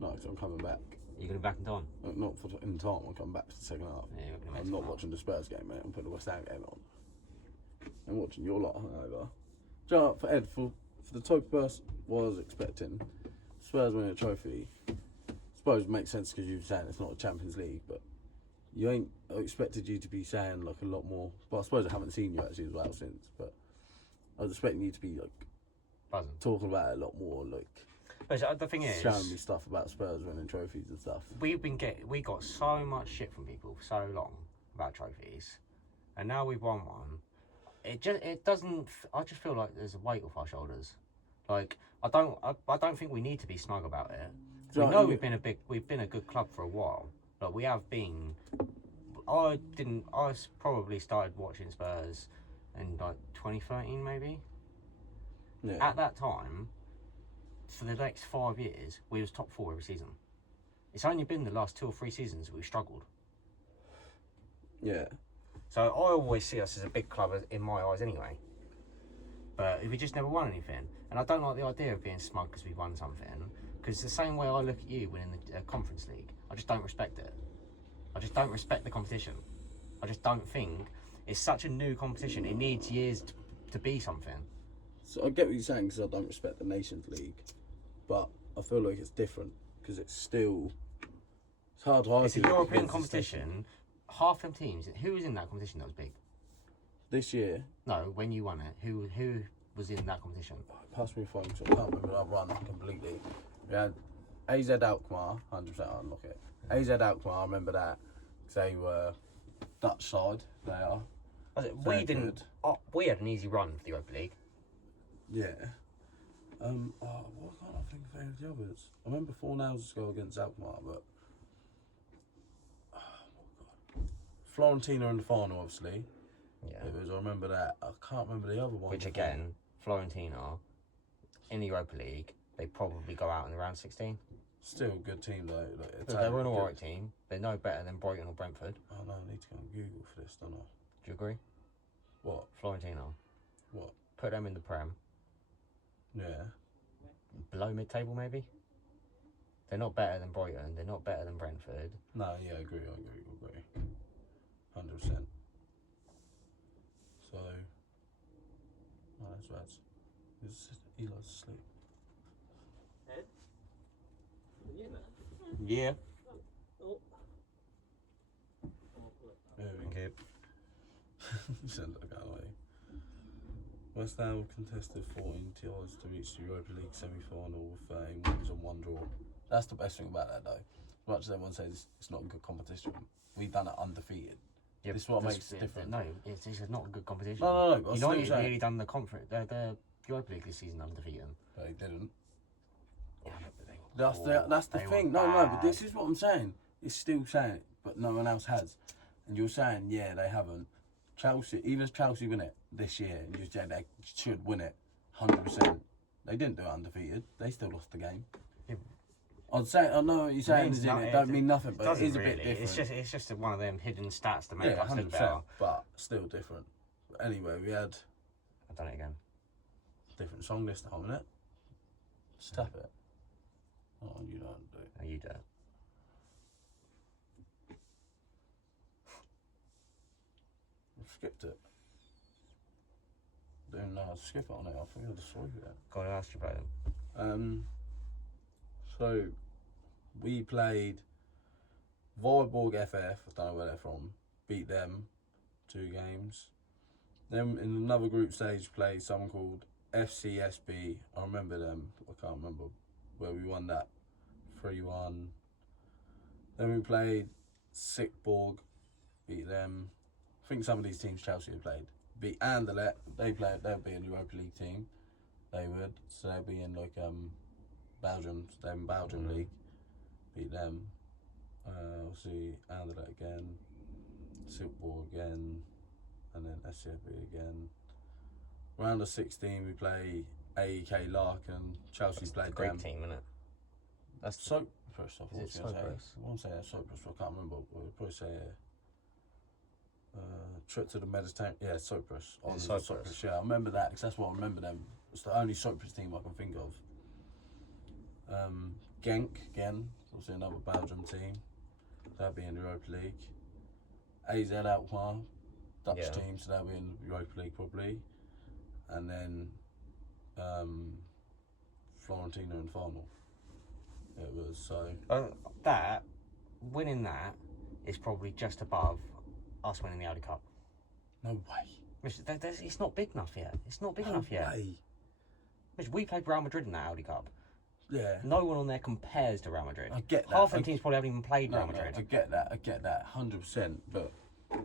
no, because I'm coming back. You're going to be back in time? Not for in time. I'm coming back for the second half. Yeah, you're gonna make I'm not time. watching the Spurs game, mate. I'm putting the West Ham game on. I'm watching your lot hungover. Do you know what, for Ed, for the type of person I was expecting, Spurs winning a trophy, I suppose it makes sense because you're saying it's not a Champions League, but you ain't I expected you to be saying like a lot more. But I suppose I haven't seen you actually as well since, but I was expecting you to be like Buzzing. talking about it a lot more, like But the thing is, showing me stuff about Spurs winning trophies and stuff. we got so much shit from people for so long about trophies, and now we've won one. It doesn't. I just feel like there's a weight off our shoulders. Like I don't think we need to be smug about it. We know we've been a good club for a while. Like we have been. I probably started watching Spurs in like 2013 maybe. Yeah. At that time, for the next 5 years, we was top 4 every season. It's only been the last 2 or 3 seasons that we've struggled. Yeah. So I always see us as a big club in my eyes anyway. But we just never won anything. And I don't like the idea of being smug because we won something. Because the same way I look at you winning the Conference League, I just don't respect it. I just don't respect the competition. I just don't think it's such a new competition. It needs years to be something. So I get what you're saying because I don't respect the Nations League, but I feel like it's different because it's still it's hard to argue. It's a European against competition. Half them teams. Who was in that competition that was big? this year. No, when you won it, who was in that competition? Pass me a phone because I can't remember that run completely. We had AZ Alkmaar, 100% unlock it. AZ Alkmaar, I remember that because they were Dutch side. They are. We didn't. We had an easy run for the Europa League. Yeah. Why can't I think of any of the others? I remember 4-0 score against Alkmaar, but Florentina in the final, obviously. Yeah. It was. I remember that. I can't remember the other one. Which again, Florentina in the Europa League they probably go out in the round 16. Still a good team though. Like, They're an alright team. They're no better than Brighton or Brentford. Oh no, I need to go on Google for this, don't I? Do you agree? What? Florentino. What? Put them in the Prem. Yeah. Below mid-table, maybe? They're not better than Brighton. They're not better than Brentford. No, yeah, I agree. 100%. So, oh, that's rad. Eli's asleep. Yeah. Okay. Send it away. West Ham contested 14 tiers to reach the Europa League semi-final with 13 wins and 1 draw. That's the best thing about that, though. As much as everyone says it's not a good competition, we've done it undefeated. Yeah, this is what makes it different. No, it's not a good competition. No. United nearly done the Europa League this season undefeated. But they didn't. Yeah, That's the thing. No, but this is what I'm saying. It's still saying it, but no one else has. And you're saying, yeah, they haven't. Chelsea, even if Chelsea win it this year, and you say they should win it 100%. They didn't do it undefeated. They still lost the game. Yeah. I'd say, I know what you're saying, it don't mean nothing, but it is a bit different. It's just one of them hidden stats to make us look better. But still different. But anyway, we had... I've done it again. Different song this time, innit? Just tap it. Oh, you don't do it. No, you do it. I've skipped it. Didn't know how to skip it on it. I think I just swipe it. Go on, I asked you about them. So we played Viborg FF, I don't know where they're from, beat them 2 games. Then in another group stage played someone called FCSB, I remember them, I can't remember where we won that, 3-1. Then we played Sickborg, beat them. I think some of these teams Chelsea have played. Beat Anderlecht, they'll be a Europa League team, they would, so they'll be in like Belgium League, beat them. Obviously Anderlecht again, Silkeborg again, and then SCFB again. Round of 16 we play AEK Larkin. Chelsea played Great them. team, isn't it? That's Cyprus. I thought I was going to say. Cyprus? I won't say that's Cyprus. I can't remember. We'll probably say trip to the Mediterranean. Yeah, Cyprus. Cyprus. Yeah, I remember that because that's what I remember them. It's the only Cyprus team I can think of. Genk again, obviously another Belgium team. They'll be in the Europa League. AZ Alkmaar, Dutch team, so they'll be in the Europa League probably. And then Florentina in the final. It was so. Winning that is probably just above us winning the Audi Cup. No way. It's not big enough yet. It's not big enough yet. Way. We played Real Madrid in that Audi Cup. Yeah. No one on there compares to Real Madrid. I get that. Half the teams probably haven't even played Real Madrid. I get that, 100%. But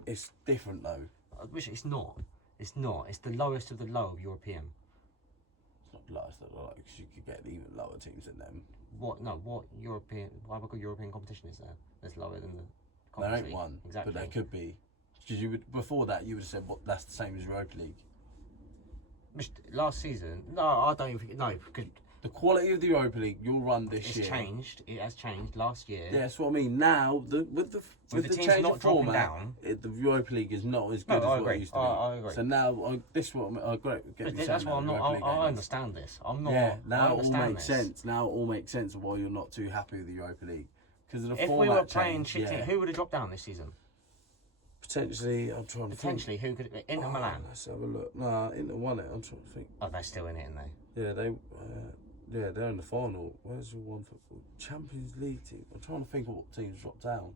it's different though. It's not. It's not. It's the lowest of the low of European. It's not lowest of the low because you could get even lower teams than them. What European? What other European competition is there that's lower than the? There ain't one. Exactly. But there could be. Because before that you would have said that's the same as Europa League. Last season, no, I don't even think because the quality of the Europa League you'll run this year. It's changed. It has changed last year. Yeah, that's what I mean. Now with the teams change not of dropping format, down, the Europa League is not as good as what it used to be. I agree. So now this is what I get. That's why I'm not. I understand this. I'm not. Yeah, now it all makes this. sense. Now it all makes sense of why you're not too happy with the Europa League because of the if format we were playing change, shit, who would have dropped down this season? Potentially, I'm trying to Potentially, who could? Inter Milan. Let's have a look. Nah, Inter won it. I'm trying to think. Oh, they're still in it, aren't they? Yeah, they're in the final. Where's your one for Champions League team? I'm trying to think of what teams dropped down.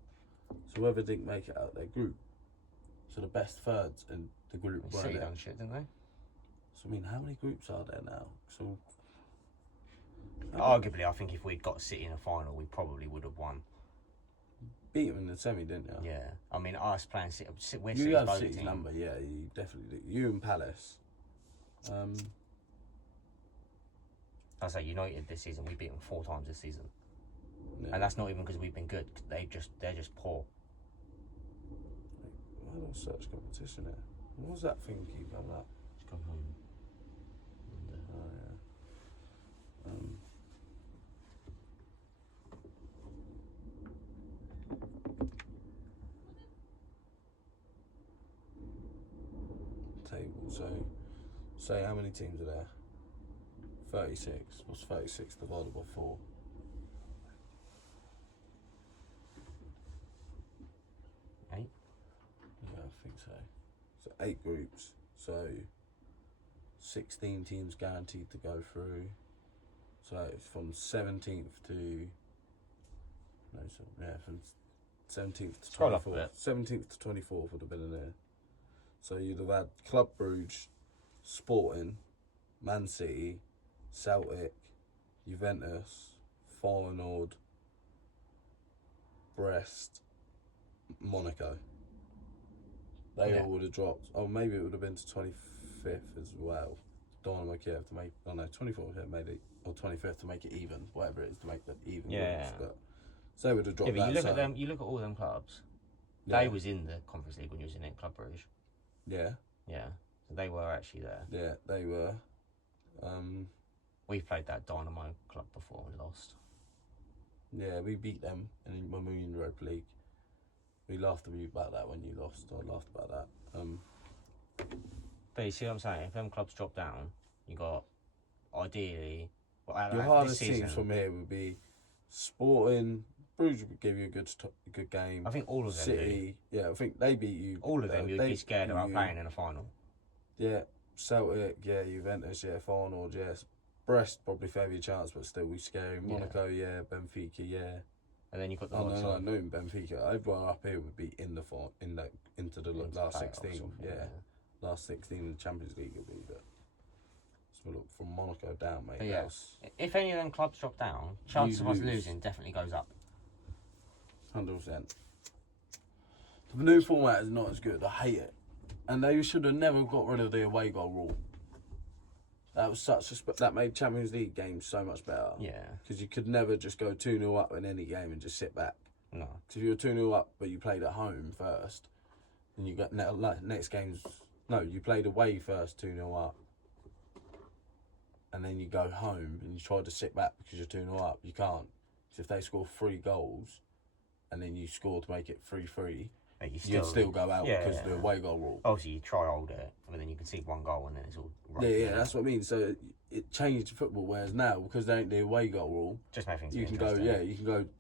So whoever didn't make it out of their group. So the best thirds in the group were City there. done shit, didn't they? So I mean, how many groups are there now? So arguably, I think if we'd got City in a final, we probably would have won. Beat them in the semi, didn't you? Yeah, I mean, us playing City, we're you have City's team. Number, yeah, you definitely do. You and Palace. I say United this season, we beat them 4 times this season, yeah. And that's not even because we've been good. They're just poor. Why don't I search competition here? What was that thing keep coming up? Just come home. Oh So, say how many teams are there? 36. What's 36 divided by 4? Eight? Yeah, I think so. So 8 groups. So 16 teams guaranteed to go through. So it's from 17th to from 17th to Scroll up a 24th. bit. 17th to 24th would have been in there. So you'd have had Club Brugge, Sporting, Man City, Celtic, Juventus, Feyenoord, Brest, Monaco. They all would have dropped. Oh, maybe it would have been to 25th as well. Dynamo Kiev to make, 24th yeah, made it, or 25th to make it even, whatever it is to make the even groups. But so they would have dropped but that. you look at them. You look at all them clubs. Yeah. They was in the Conference League when you was in it, Club Brugge. Yeah. Yeah, so they were actually there. Yeah, they were. We've played that Dynamo club before and lost. Yeah, we beat them when we were in Europa League. We laughed about that when you lost. I laughed about that. But you see what I'm saying? If them clubs drop down, you got ideally. Well, your hardest teams from here would be Sporting. Bruges would give you a good game. I think all of them City, do. yeah, I think they beat you. All of them, you'd be scared about playing in a final. Yeah, Celtic, yeah, Juventus, yeah, Feyenoord, yes. Brest probably favour your chance, but still we scary. Monaco, yeah, Benfica, yeah. And then you've got the I know Benfica. Everyone up here would be into the last 16. Yeah, last 16 in the Champions League would be. But so look from Monaco down, mate. Yeah. If any of them clubs drop down, chance of us losing definitely goes up. 100%. The new format is not as good. I hate it, and they should have never got rid of the away goal rule. That was that made Champions League games so much better. Yeah. Because you could never just go 2-0 up in any game and just sit back. No. Because if you were 2-0 up, but you played at home first, and you got next game's you played away first 2-0 up, and then you go home and you try to sit back because you're 2-0 up. You can't. Because if they score 3 goals, and then you score to make it 3-3. You'd still go out because of the away goal rule. Obviously, you try hold it, but then you concede 1 goal and then it's all right. Yeah, that's what I mean. So it changed football, whereas now, because they ain't the away goal rule, just make things you can go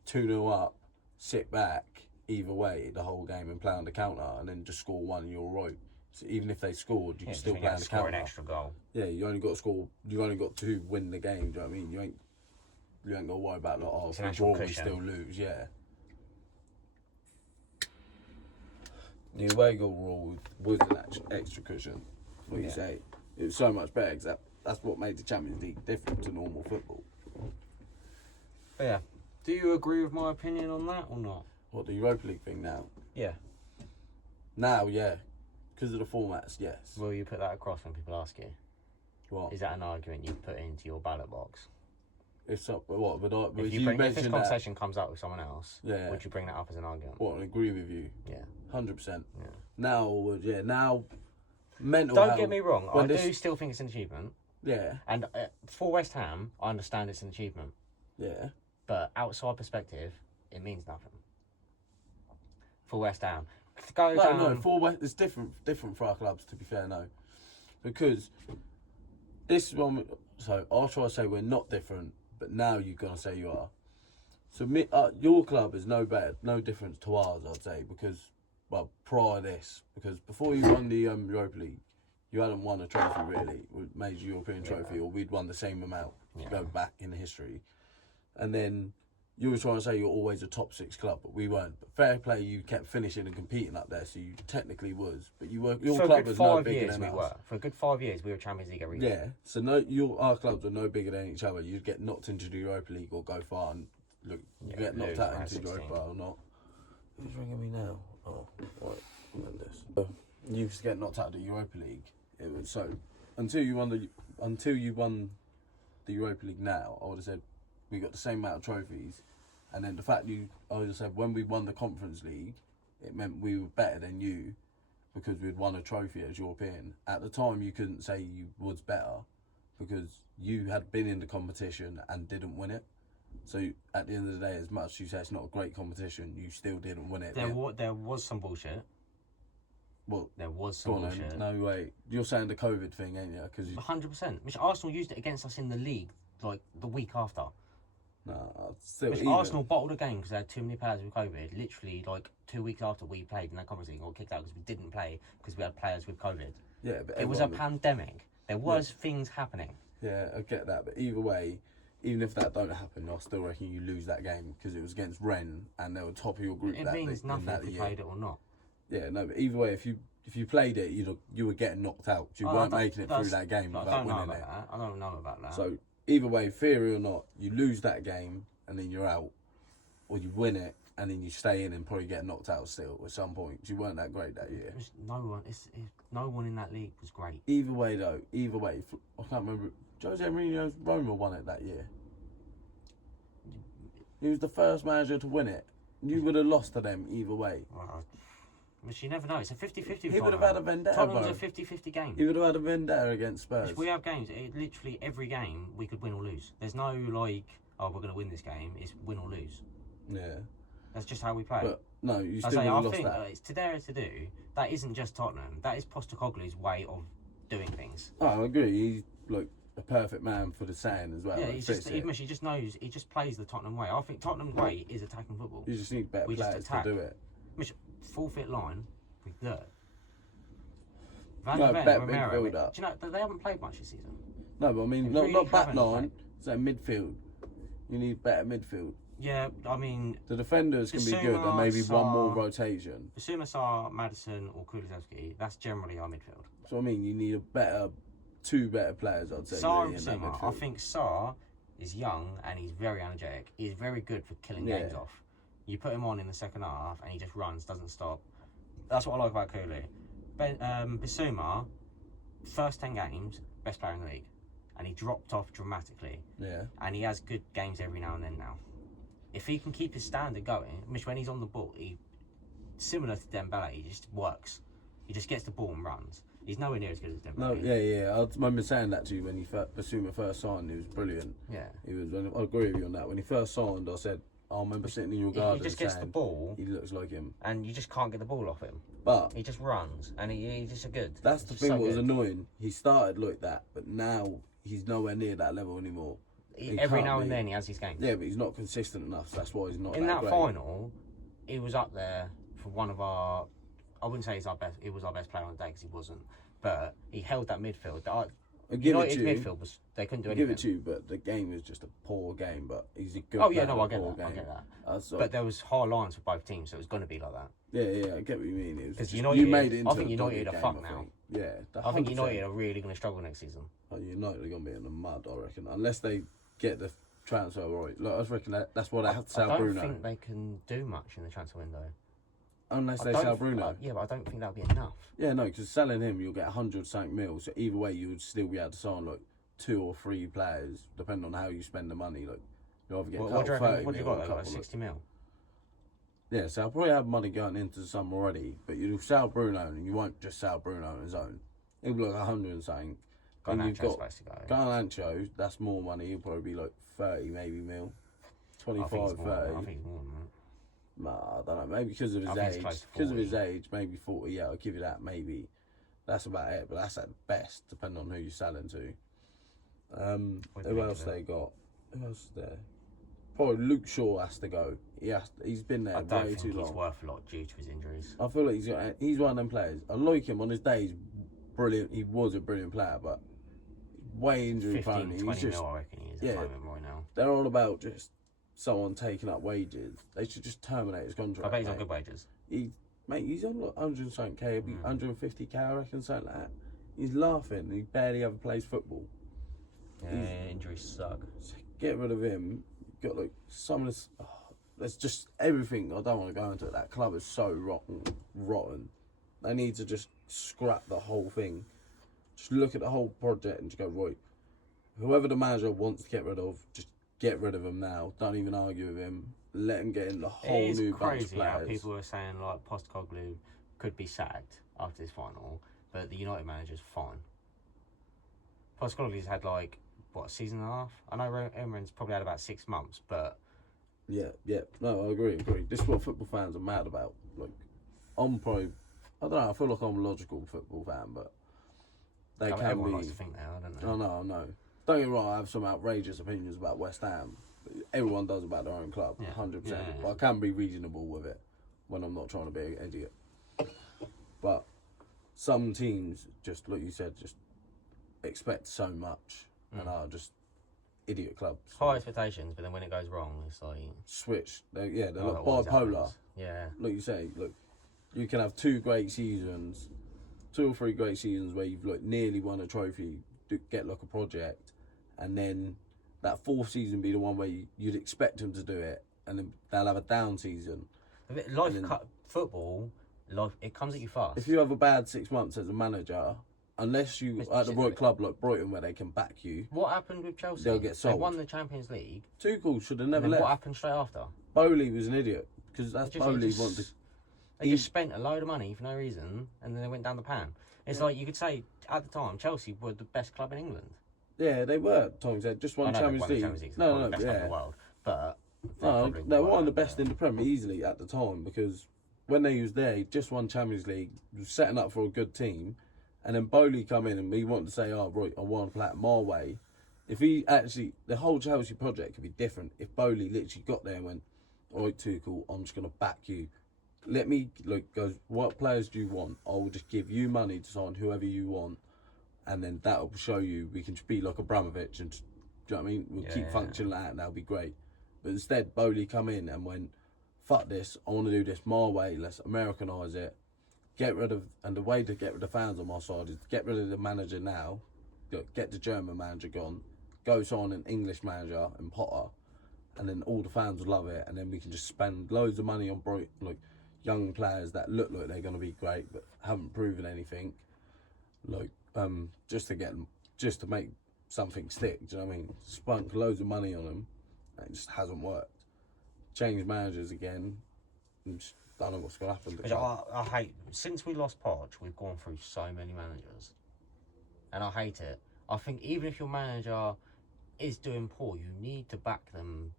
2-0 up, sit back either way the whole game and play on the counter, and then just score 1 and you're all right. So even if they scored, you can still play on the counter. An extra goal. Yeah, you only got to score. You only got to win the game. Do you know what I mean? You ain't got to worry about if we draw, we still lose. Yeah. The away goal rule was an extra cushion. What you say? It was so much better. Because that's what made the Champions League different to normal football. But yeah. Do you agree with my opinion on that or not? What, the Europa League thing now? Yeah. Now, yeah. Because of the formats, yes. Will you put that across when people ask you? What? Is that an argument you put into your ballot box? If so, what? But if this conversation comes up with someone else, would you bring that up as an argument? What, and agree with you? Yeah. 100%. Yeah. Now, mental Don't health, get me wrong, I do still think it's an achievement. Yeah. And for West Ham, I understand it's an achievement. Yeah. But outside perspective, it means nothing. For West Ham. It's different for our clubs, to be fair, no. Because this one, so I'll try to say we're not different, but now you're going to say you are. So your club is no different to ours, I'd say, because, prior to this, because before you won the Europa League, you hadn't won a trophy, really, major European trophy, or we'd won the same amount, go back in history. And then you were trying to say you're always a top 6 club, but we weren't. But fair play, you kept finishing and competing up there, so you technically was. But you weren't. Your club was no bigger than us. For a good 5 years, we were Champions League every year. Yeah, so our clubs were no bigger than each other. You'd get knocked into the Europa League or go far and get knocked out into the Europa or not. Who's ringing me now? Oh, right, you used to get knocked out of the Europa League. It was so until you won the Europa League. Now, I would have said we got the same amount of trophies. And then the fact I would have said when we won the Conference League, it meant we were better than you because we'd won a trophy as European. At the time, you couldn't say you was better because you had been in the competition and didn't win it. So at the end of the day, as much as you say it's not a great competition, you still didn't win it. There was some bullshit. Well, There was go some on bullshit. then. No way. You're saying the COVID thing, ain't you? Because 100%. Which Arsenal used it against us in the league, like, the week after. still Which even. Arsenal bottled a game because they had too many players with COVID. Literally, like, 2 weeks after we played in that conference league, got kicked out because we didn't play because we had players with COVID. Yeah, but It was a pandemic. There was things happening. Yeah, I get that, but either way, even if that don't happen, I still reckon you lose that game because it was against Rennes and they were top of your group. It that means in nothing that if we year. played it or not. Yeah, no, but either way, if you played it, you were getting knocked out. You weren't making it through that game without winning it. I don't know about that. So either way, theory or not, you lose that game and then you're out, or you win it and then you stay in and probably get knocked out still at some point. You weren't that great that year. No one in that league was great. Either way, though, I can't remember. Jose Mourinho's Roma won it that year. He was the first manager to win it. You would have lost to them either way. Well, but you never know. It's a 50-50. He would have had a vendetta. Tottenham's a 50-50 game. He would have had a vendetta against Spurs. If we have games, literally every game we could win or lose. There's no like, oh, we're going to win this game. It's win or lose. Yeah. That's just how we play. But no, you still I would have think lost that. it's to dare to do. That isn't just Tottenham. That is Postecoglou's way of doing things. Oh, I agree. He's like a perfect man for the saying as well. Yeah, Like, he just knows. He just plays the Tottenham way. I think Tottenham's way is attacking football. You just need better We just players to attack. do it. Which forfeit line with dirt. No, Van Ven, better Romero. Do midfielder. you know they haven't played much this season? No, but I mean, They really not back haven't line. So midfield. You need better midfield. Yeah, I mean, The defenders can be good, and maybe one more rotation. Basuma, Sarr, Maddison, or Kulusevski. That's generally our midfield. So I mean, you need two better players. I'd say. Sarr really, and in that Basuma. I midfield. think Sarr is young and he's very energetic. He's very good for killing games off. You put him on in the second half and he just runs, doesn't stop. That's what I like about Kulu. Basuma, first 10 games, best player in the league. And he dropped off dramatically. Yeah. And he has good games every now and then now. If he can keep his standard going, which when he's on the ball, similar to Dembele, he just works. He just gets the ball and runs. He's nowhere near as good as Dembele. No, yeah. I remember saying that to you when Basuma first signed. He was brilliant. Yeah. I agree with you on that. When he first signed, I said, I remember sitting in your garden He just gets the saying, ball, he looks like him. and you just can't get the ball off him. But He just runs, and he's just a good. that's the He's thing so that was good. annoying. He started like that, but now he's nowhere near that level anymore. Every can't now and be. then he has his games. Yeah, but he's not consistent enough. So that's why he's not In that great. final, he was up there for one of our. I wouldn't say he's our best. He was our best player on the day because he wasn't. But he held that midfield. I give United it to you. midfield was they couldn't do I anything. give it to you, but the game was just a poor game. But he's a good. Oh yeah, player no, I in a get poor that. I game. get that. So, But there was high lines for both teams, so it was going to be like that. yeah, I get what you mean. It was Because just, United, you made it into I think a United doggy are game, fucked I now. think. Yeah, I think 100%. United are really going to struggle next season. Oh, United are going to be in the mud, I reckon, unless they get the transfer right. Look, I reckon that's why they have to sell I don't Bruno. think they can do much in the transfer window. Unless I they don't sell think- Bruno. yeah, but I don't think that'll be enough. Yeah, no, because selling him, you'll get 100 something mil. So either way, you would still be able to sign like 2 or 3 players, depending on how you spend the money. Like you either get What cut do you off reckon? 30 What do you mil, got? or Like, couple, 60 mil. Yeah, so I'll probably have money going into some already, but you'll sell Bruno, and you won't just sell Bruno on his own. It'll be like 100 and something. And you've Garnacho's got supposed to go. Garnacho, that's more money. He'll probably be like 30 maybe mil. I think 25, it's more. 30. I think it's more than that. Nah, I don't know. Maybe because of his I think it's age. close to Because of 40. his age, maybe 40. Yeah, I'll give you that. Maybe that's about it. But that's at best, depending on who you're selling to. What do you Who think else of it? they got? Who else is there? Probably Luke Shaw has to go. He's been there I don't way think too he's long. worth a lot due to his injuries. I feel like he's one of them players. I like him on his days. Brilliant. He was a brilliant player, but way injury 15, prone. 20 He's just mil, I reckon he is yeah. at the moment right now. they're all about just someone taking up wages. They should just terminate his contract. I bet he's on mate. good wages. He's on like 100 something K, Mm. 150K, I reckon, something like that. He's laughing. He barely ever plays football. Yeah, injuries suck. So get rid of him. You've got like some of this. Oh, there's just everything. I don't want to go into it. That club is so rotten. They need to just scrap the whole thing. Just look at the whole project and just go, right, whoever the manager wants to get rid of, just get rid of him now. Don't even argue with him. Let him get in the whole It is new bunch of crazy how players. people are saying like Postecoglu could be sacked after this final, but the United manager's fine. Postecoglu's had like a season and a half. I know Emeren's probably had about 6 months, but Yeah. No, I agree. This is what football fans are mad about. Like, I'm probably I don't know. I feel like I'm a logical football fan, but they can everyone be. likes to think that, I don't know. I know. Don't get me wrong. I have some outrageous opinions about West Ham. But everyone does about their own club, 100%. Yeah. But I can be reasonable with it when I'm not trying to be an idiot. But some teams, just like you said, just expect so much and are just idiot clubs. High expectations, but then when it goes wrong, it's like Switch. They're like always bipolar. happens. Yeah. Like you say, look, you can have 2 great seasons, 2 or 3 great seasons where you've like nearly won a trophy, get like a project, and then that 4th season be the one where you'd expect them to do it, and then they'll have a down season. Football, it comes at you fast. If you have a bad 6 months as a manager, unless you at the right club like Brighton where they can back you. What happened with Chelsea? They'll get sold. They won the Champions League. Tuchel should have never left. What happened straight after? Bowley was an idiot because that's Bowley wanted. They just spent a load of money for no reason, and then they went down the pan. It's like you could say at the time Chelsea were the best club in England. Yeah, they were. Tom said just won Champions League. No, best club in the world, but they were one of the best in the Premier easily at the time because when they was there, he just won Champions League, setting up for a good team, and then Bowley come in and he wanted to say, "Oh, right, I want to play it my way." If he actually, the whole Chelsea project could be different if Bowley literally got there and went, "All right, Tuchel, I'm just gonna back you. Let me goes. What players do you want? I will just give you money to sign whoever you want, and then that will show you we can just be like Abramovich and, do you know what I mean? We'll keep functioning like that and that'll be great." But instead, Bowley come in and went, "Fuck this! I want to do this my way. Let's Americanise it. Get rid of, and the way to get rid of fans on my side is to get rid of the manager now, get the German manager gone, go sign an English manager in Potter, and then all the fans will love it, and then we can just spend loads of money on young players that look like they're going to be great but haven't proven anything, just to make something stick. Do you know what I mean? Spunk loads of money on them, and it just hasn't worked. Change managers again, and just don't know what's going to happen. I hate, since we lost Poch, we've gone through so many managers, and I hate it. I think even if your manager is doing poor, you need to back them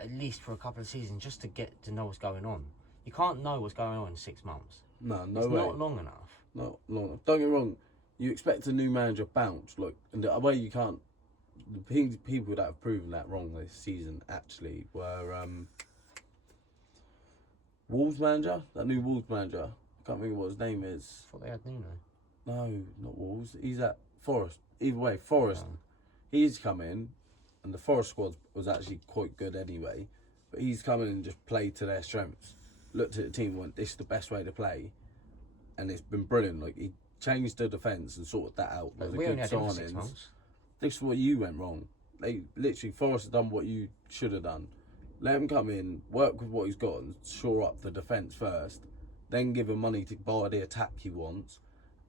at least for a couple of seasons just to get to know what's going on. You can't know what's going on in 6 months. No way. It's not long enough. Not long enough. Don't get me wrong. You expect a new manager bounce, and the way you can't. The people that have proven that wrong this season actually were Wolves manager. That new Wolves manager. I can't think of what his name is. I thought they had Nuno. No, not Wolves. He's at Forest. Either way, Forest. Oh. He's come in, and the Forest squad was actually quite good anyway. But he's come in and just played to their strengths. Looked at the team and went, "This is the best way to play," and it's been brilliant. He changed the defence and sorted that out. But we only had him for 6 months. This is what you went wrong. They literally, Forest have done what you should have done. Let him come in, work with what he's got, and shore up the defence first. Then give him money to buy the attack he wants,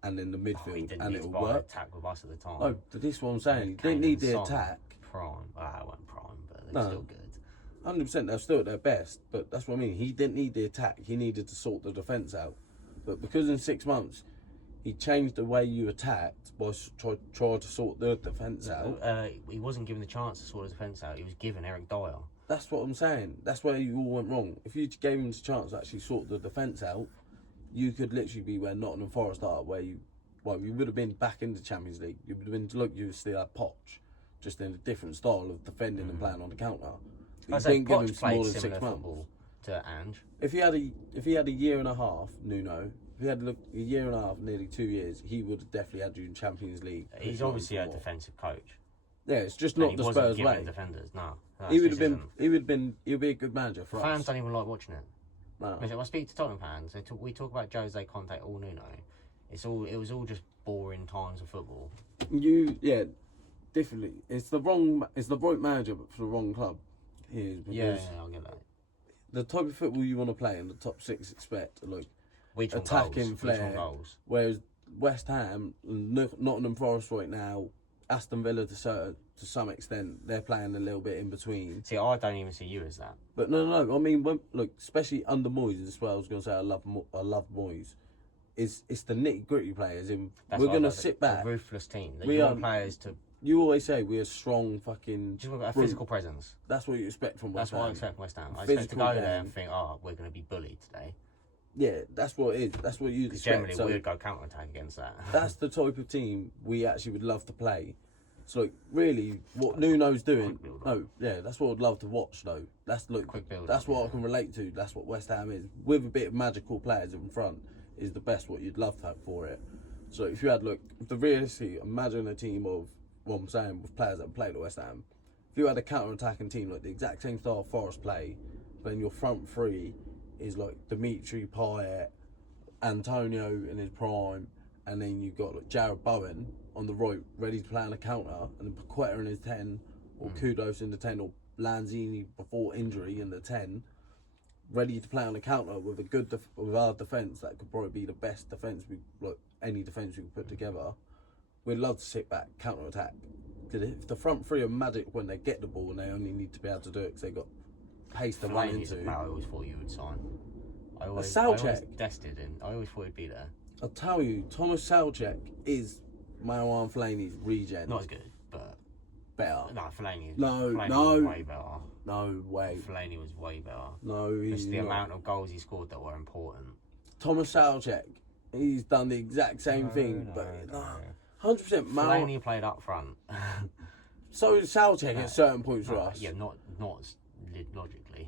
and then the midfield, and it'll work. Attack with us at the time. No, this is what I'm saying. He didn't need the attack. Prime. I wasn't prime, but they're still good. 100%, they're still at their best, but that's what I mean. He didn't need the attack. He needed to sort the defence out. But because in 6 months, he changed the way you attacked by trying to sort the defence out. He wasn't given the chance to sort the defence out. He was given Eric Dyer. That's what I'm saying. That's where you all went wrong. If you gave him the chance to actually sort the defence out, you could literally be where Nottingham Forest are, where you would have been back in the Champions League. You would have been, you still had Poch, just in a different style of defending and playing on the counter. I say Poch played similar football to Ange. If he had a year and a half, Nuno, if he had a year and a half, nearly 2 years, he would have definitely had you in Champions League. He's obviously a defensive coach. Yeah, it's just not the Spurs way. Defenders, no. He would be a good manager for us. Fans don't even like watching it. No. When I speak to Tottenham fans, we talk about Jose Conte or Nuno. It was all just boring times of football. Definitely. It's the right manager, but for the wrong club. Yeah, I'll get that. The type of football you want to play in the top 6 expect Which attacking goals? flair. Which goals? Whereas West Ham, Nottingham Forest right now, Aston Villa to some extent, they're playing a little bit in between. See, I don't even see you as that. But no. I mean, especially under Moyes, this is what I was going to say. I love Moyes. It's the nitty gritty players. We're going to sit back. A ruthless team. We want players to. You always say we're a strong fucking. Just a physical presence. That's what you expect from West Ham. That's what I expect from West Ham. I expect to go there and think, we're going to be bullied today. Yeah, that's what it is. That's what you expect. Generally, So we'd go counter-attack against that. that's the type of team we actually would love to play. So, like, really, what Nuno's doing... No, yeah, that's what I'd love to watch, though. That's, like, Quick build that's up, what yeah. I can relate to. That's what West Ham is. With a bit of magical players in front is the best what you'd love to have for it. So, if you had, like, the realistic, imagine a team of, what I'm saying, with players that played at West Ham. If you had a counter-attacking team, like, the exact same style Forest play, then your front three is, like, Dimitri Payet, Antonio in his prime, and then you've got like Jared Bowen on the right, ready to play on a counter, and then Paqueta in his 10, or Kudos in the 10, or Lanzini before injury in the 10, ready to play on a counter with a good with our defence. That could probably be the best defence any defence we could put together. We'd love to sit back, counter attack. Because if the front three are magic when they get the ball, and they only need to be able to do it because they got pace to run into. I always thought you would sign. I always tested him. I always thought he'd be there. I'll tell you, Thomas Soucek is Marwan Fellaini's regen. Not as good, but better. No, Fellaini No, was way better. No way. Fellaini was way better. No, he's Just the not. amount of goals he scored that were important. Thomas Soucek, he's done the exact same thing, but 100% Marwan. Fellaini played up front. So is Soucek at certain points for us. Yeah, not logically.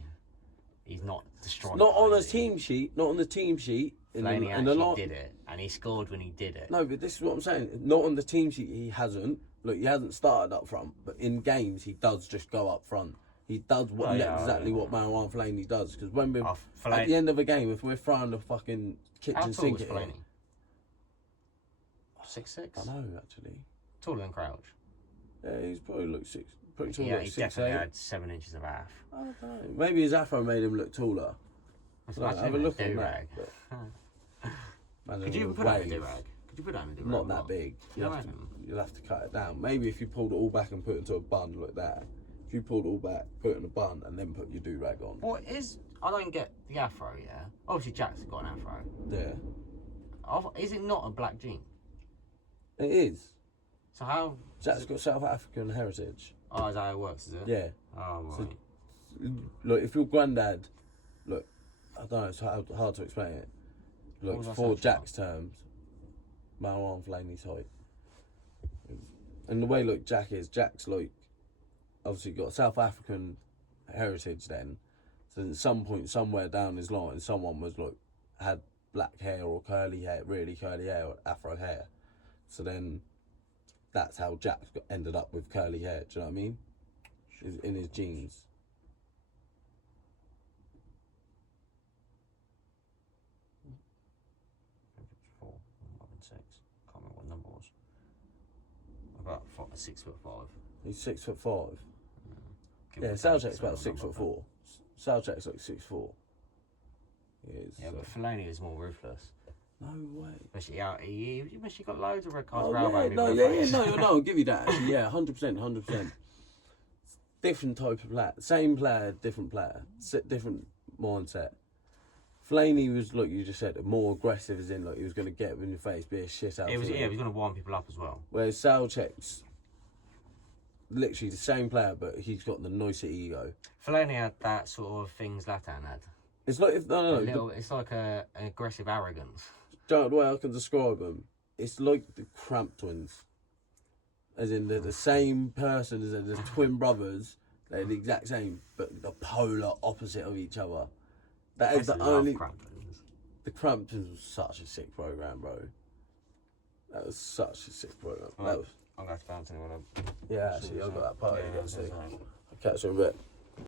He's not destroying. Not on the team sheet. Not on the team sheet. Fellaini actually did it, and he scored when he did it. No, but this is what I'm saying. Not on the team sheet. He hasn't. Look, he hasn't started up front, but in games he does just go up front. He does what what Marwan Fellaini does. Because when we're at the end of a game, if we're throwing the fucking kitchen sink at him, 6'6". I know actually. Taller than Crouch. Yeah, he's probably looked pretty tall. Yeah, he definitely had 7 inches of half. I don't know. Maybe his afro made him look taller. Have a look on that. Could you put that in a do-rag? Could you put that in a do-rag? Not that big. You'll have to cut it down. Maybe if you pulled it all back and put it into a bun like that. If you pulled it all back, put it in a bun, and then put your do-rag on. I don't get the afro, yeah? Obviously Jack's got an afro. Yeah. Is it not a black gene? It is. So how... Jack's got South African heritage. Oh, is that how it works, is it? Yeah. Oh, right. So, look, if your granddad... Look, I don't know, it's hard to explain it. Look, for Jack's terms, Marwan Fellaini's height. And the way, look, Jack's, like, obviously got South African heritage then. So at some point, somewhere down his line, someone was, like, had black hair or curly hair, really curly hair, or afro hair. So then... That's how Jack ended up with curly hair. Do you know what I mean? In his genes. I think it was 4, might have been 6. Can't remember what number it was. About 6'5". He's 6'5". Yeah, Soucek's about 6'4". Soucek's like 6'4". He is. Yeah, but Fellaini is more ruthless. No way. Especially got loads of red cards. I'll give you that. Actually, yeah, 100%. Different type of player, same player, different player, different mindset. Fellaini was, like you just said, more aggressive, as in like he was going to get in your face, be a shit out. He was going to wind people up as well. Whereas Soucek's literally the same player, but he's got the nicer ego. Fellaini had that sort of thing Zlatan had. It's like It's like an aggressive arrogance. The way I can describe them, it's like the Cramp twins. As in, they're the same person, as in they're twin brothers. They're the exact same, but the polar opposite of each other. That is the only... The Cramp twins was such a sick programme, bro. That was such a sick programme. I'm going to have to bounce anyone up. Yeah, actually, I've got that party to go to. I'll catch you in a bit.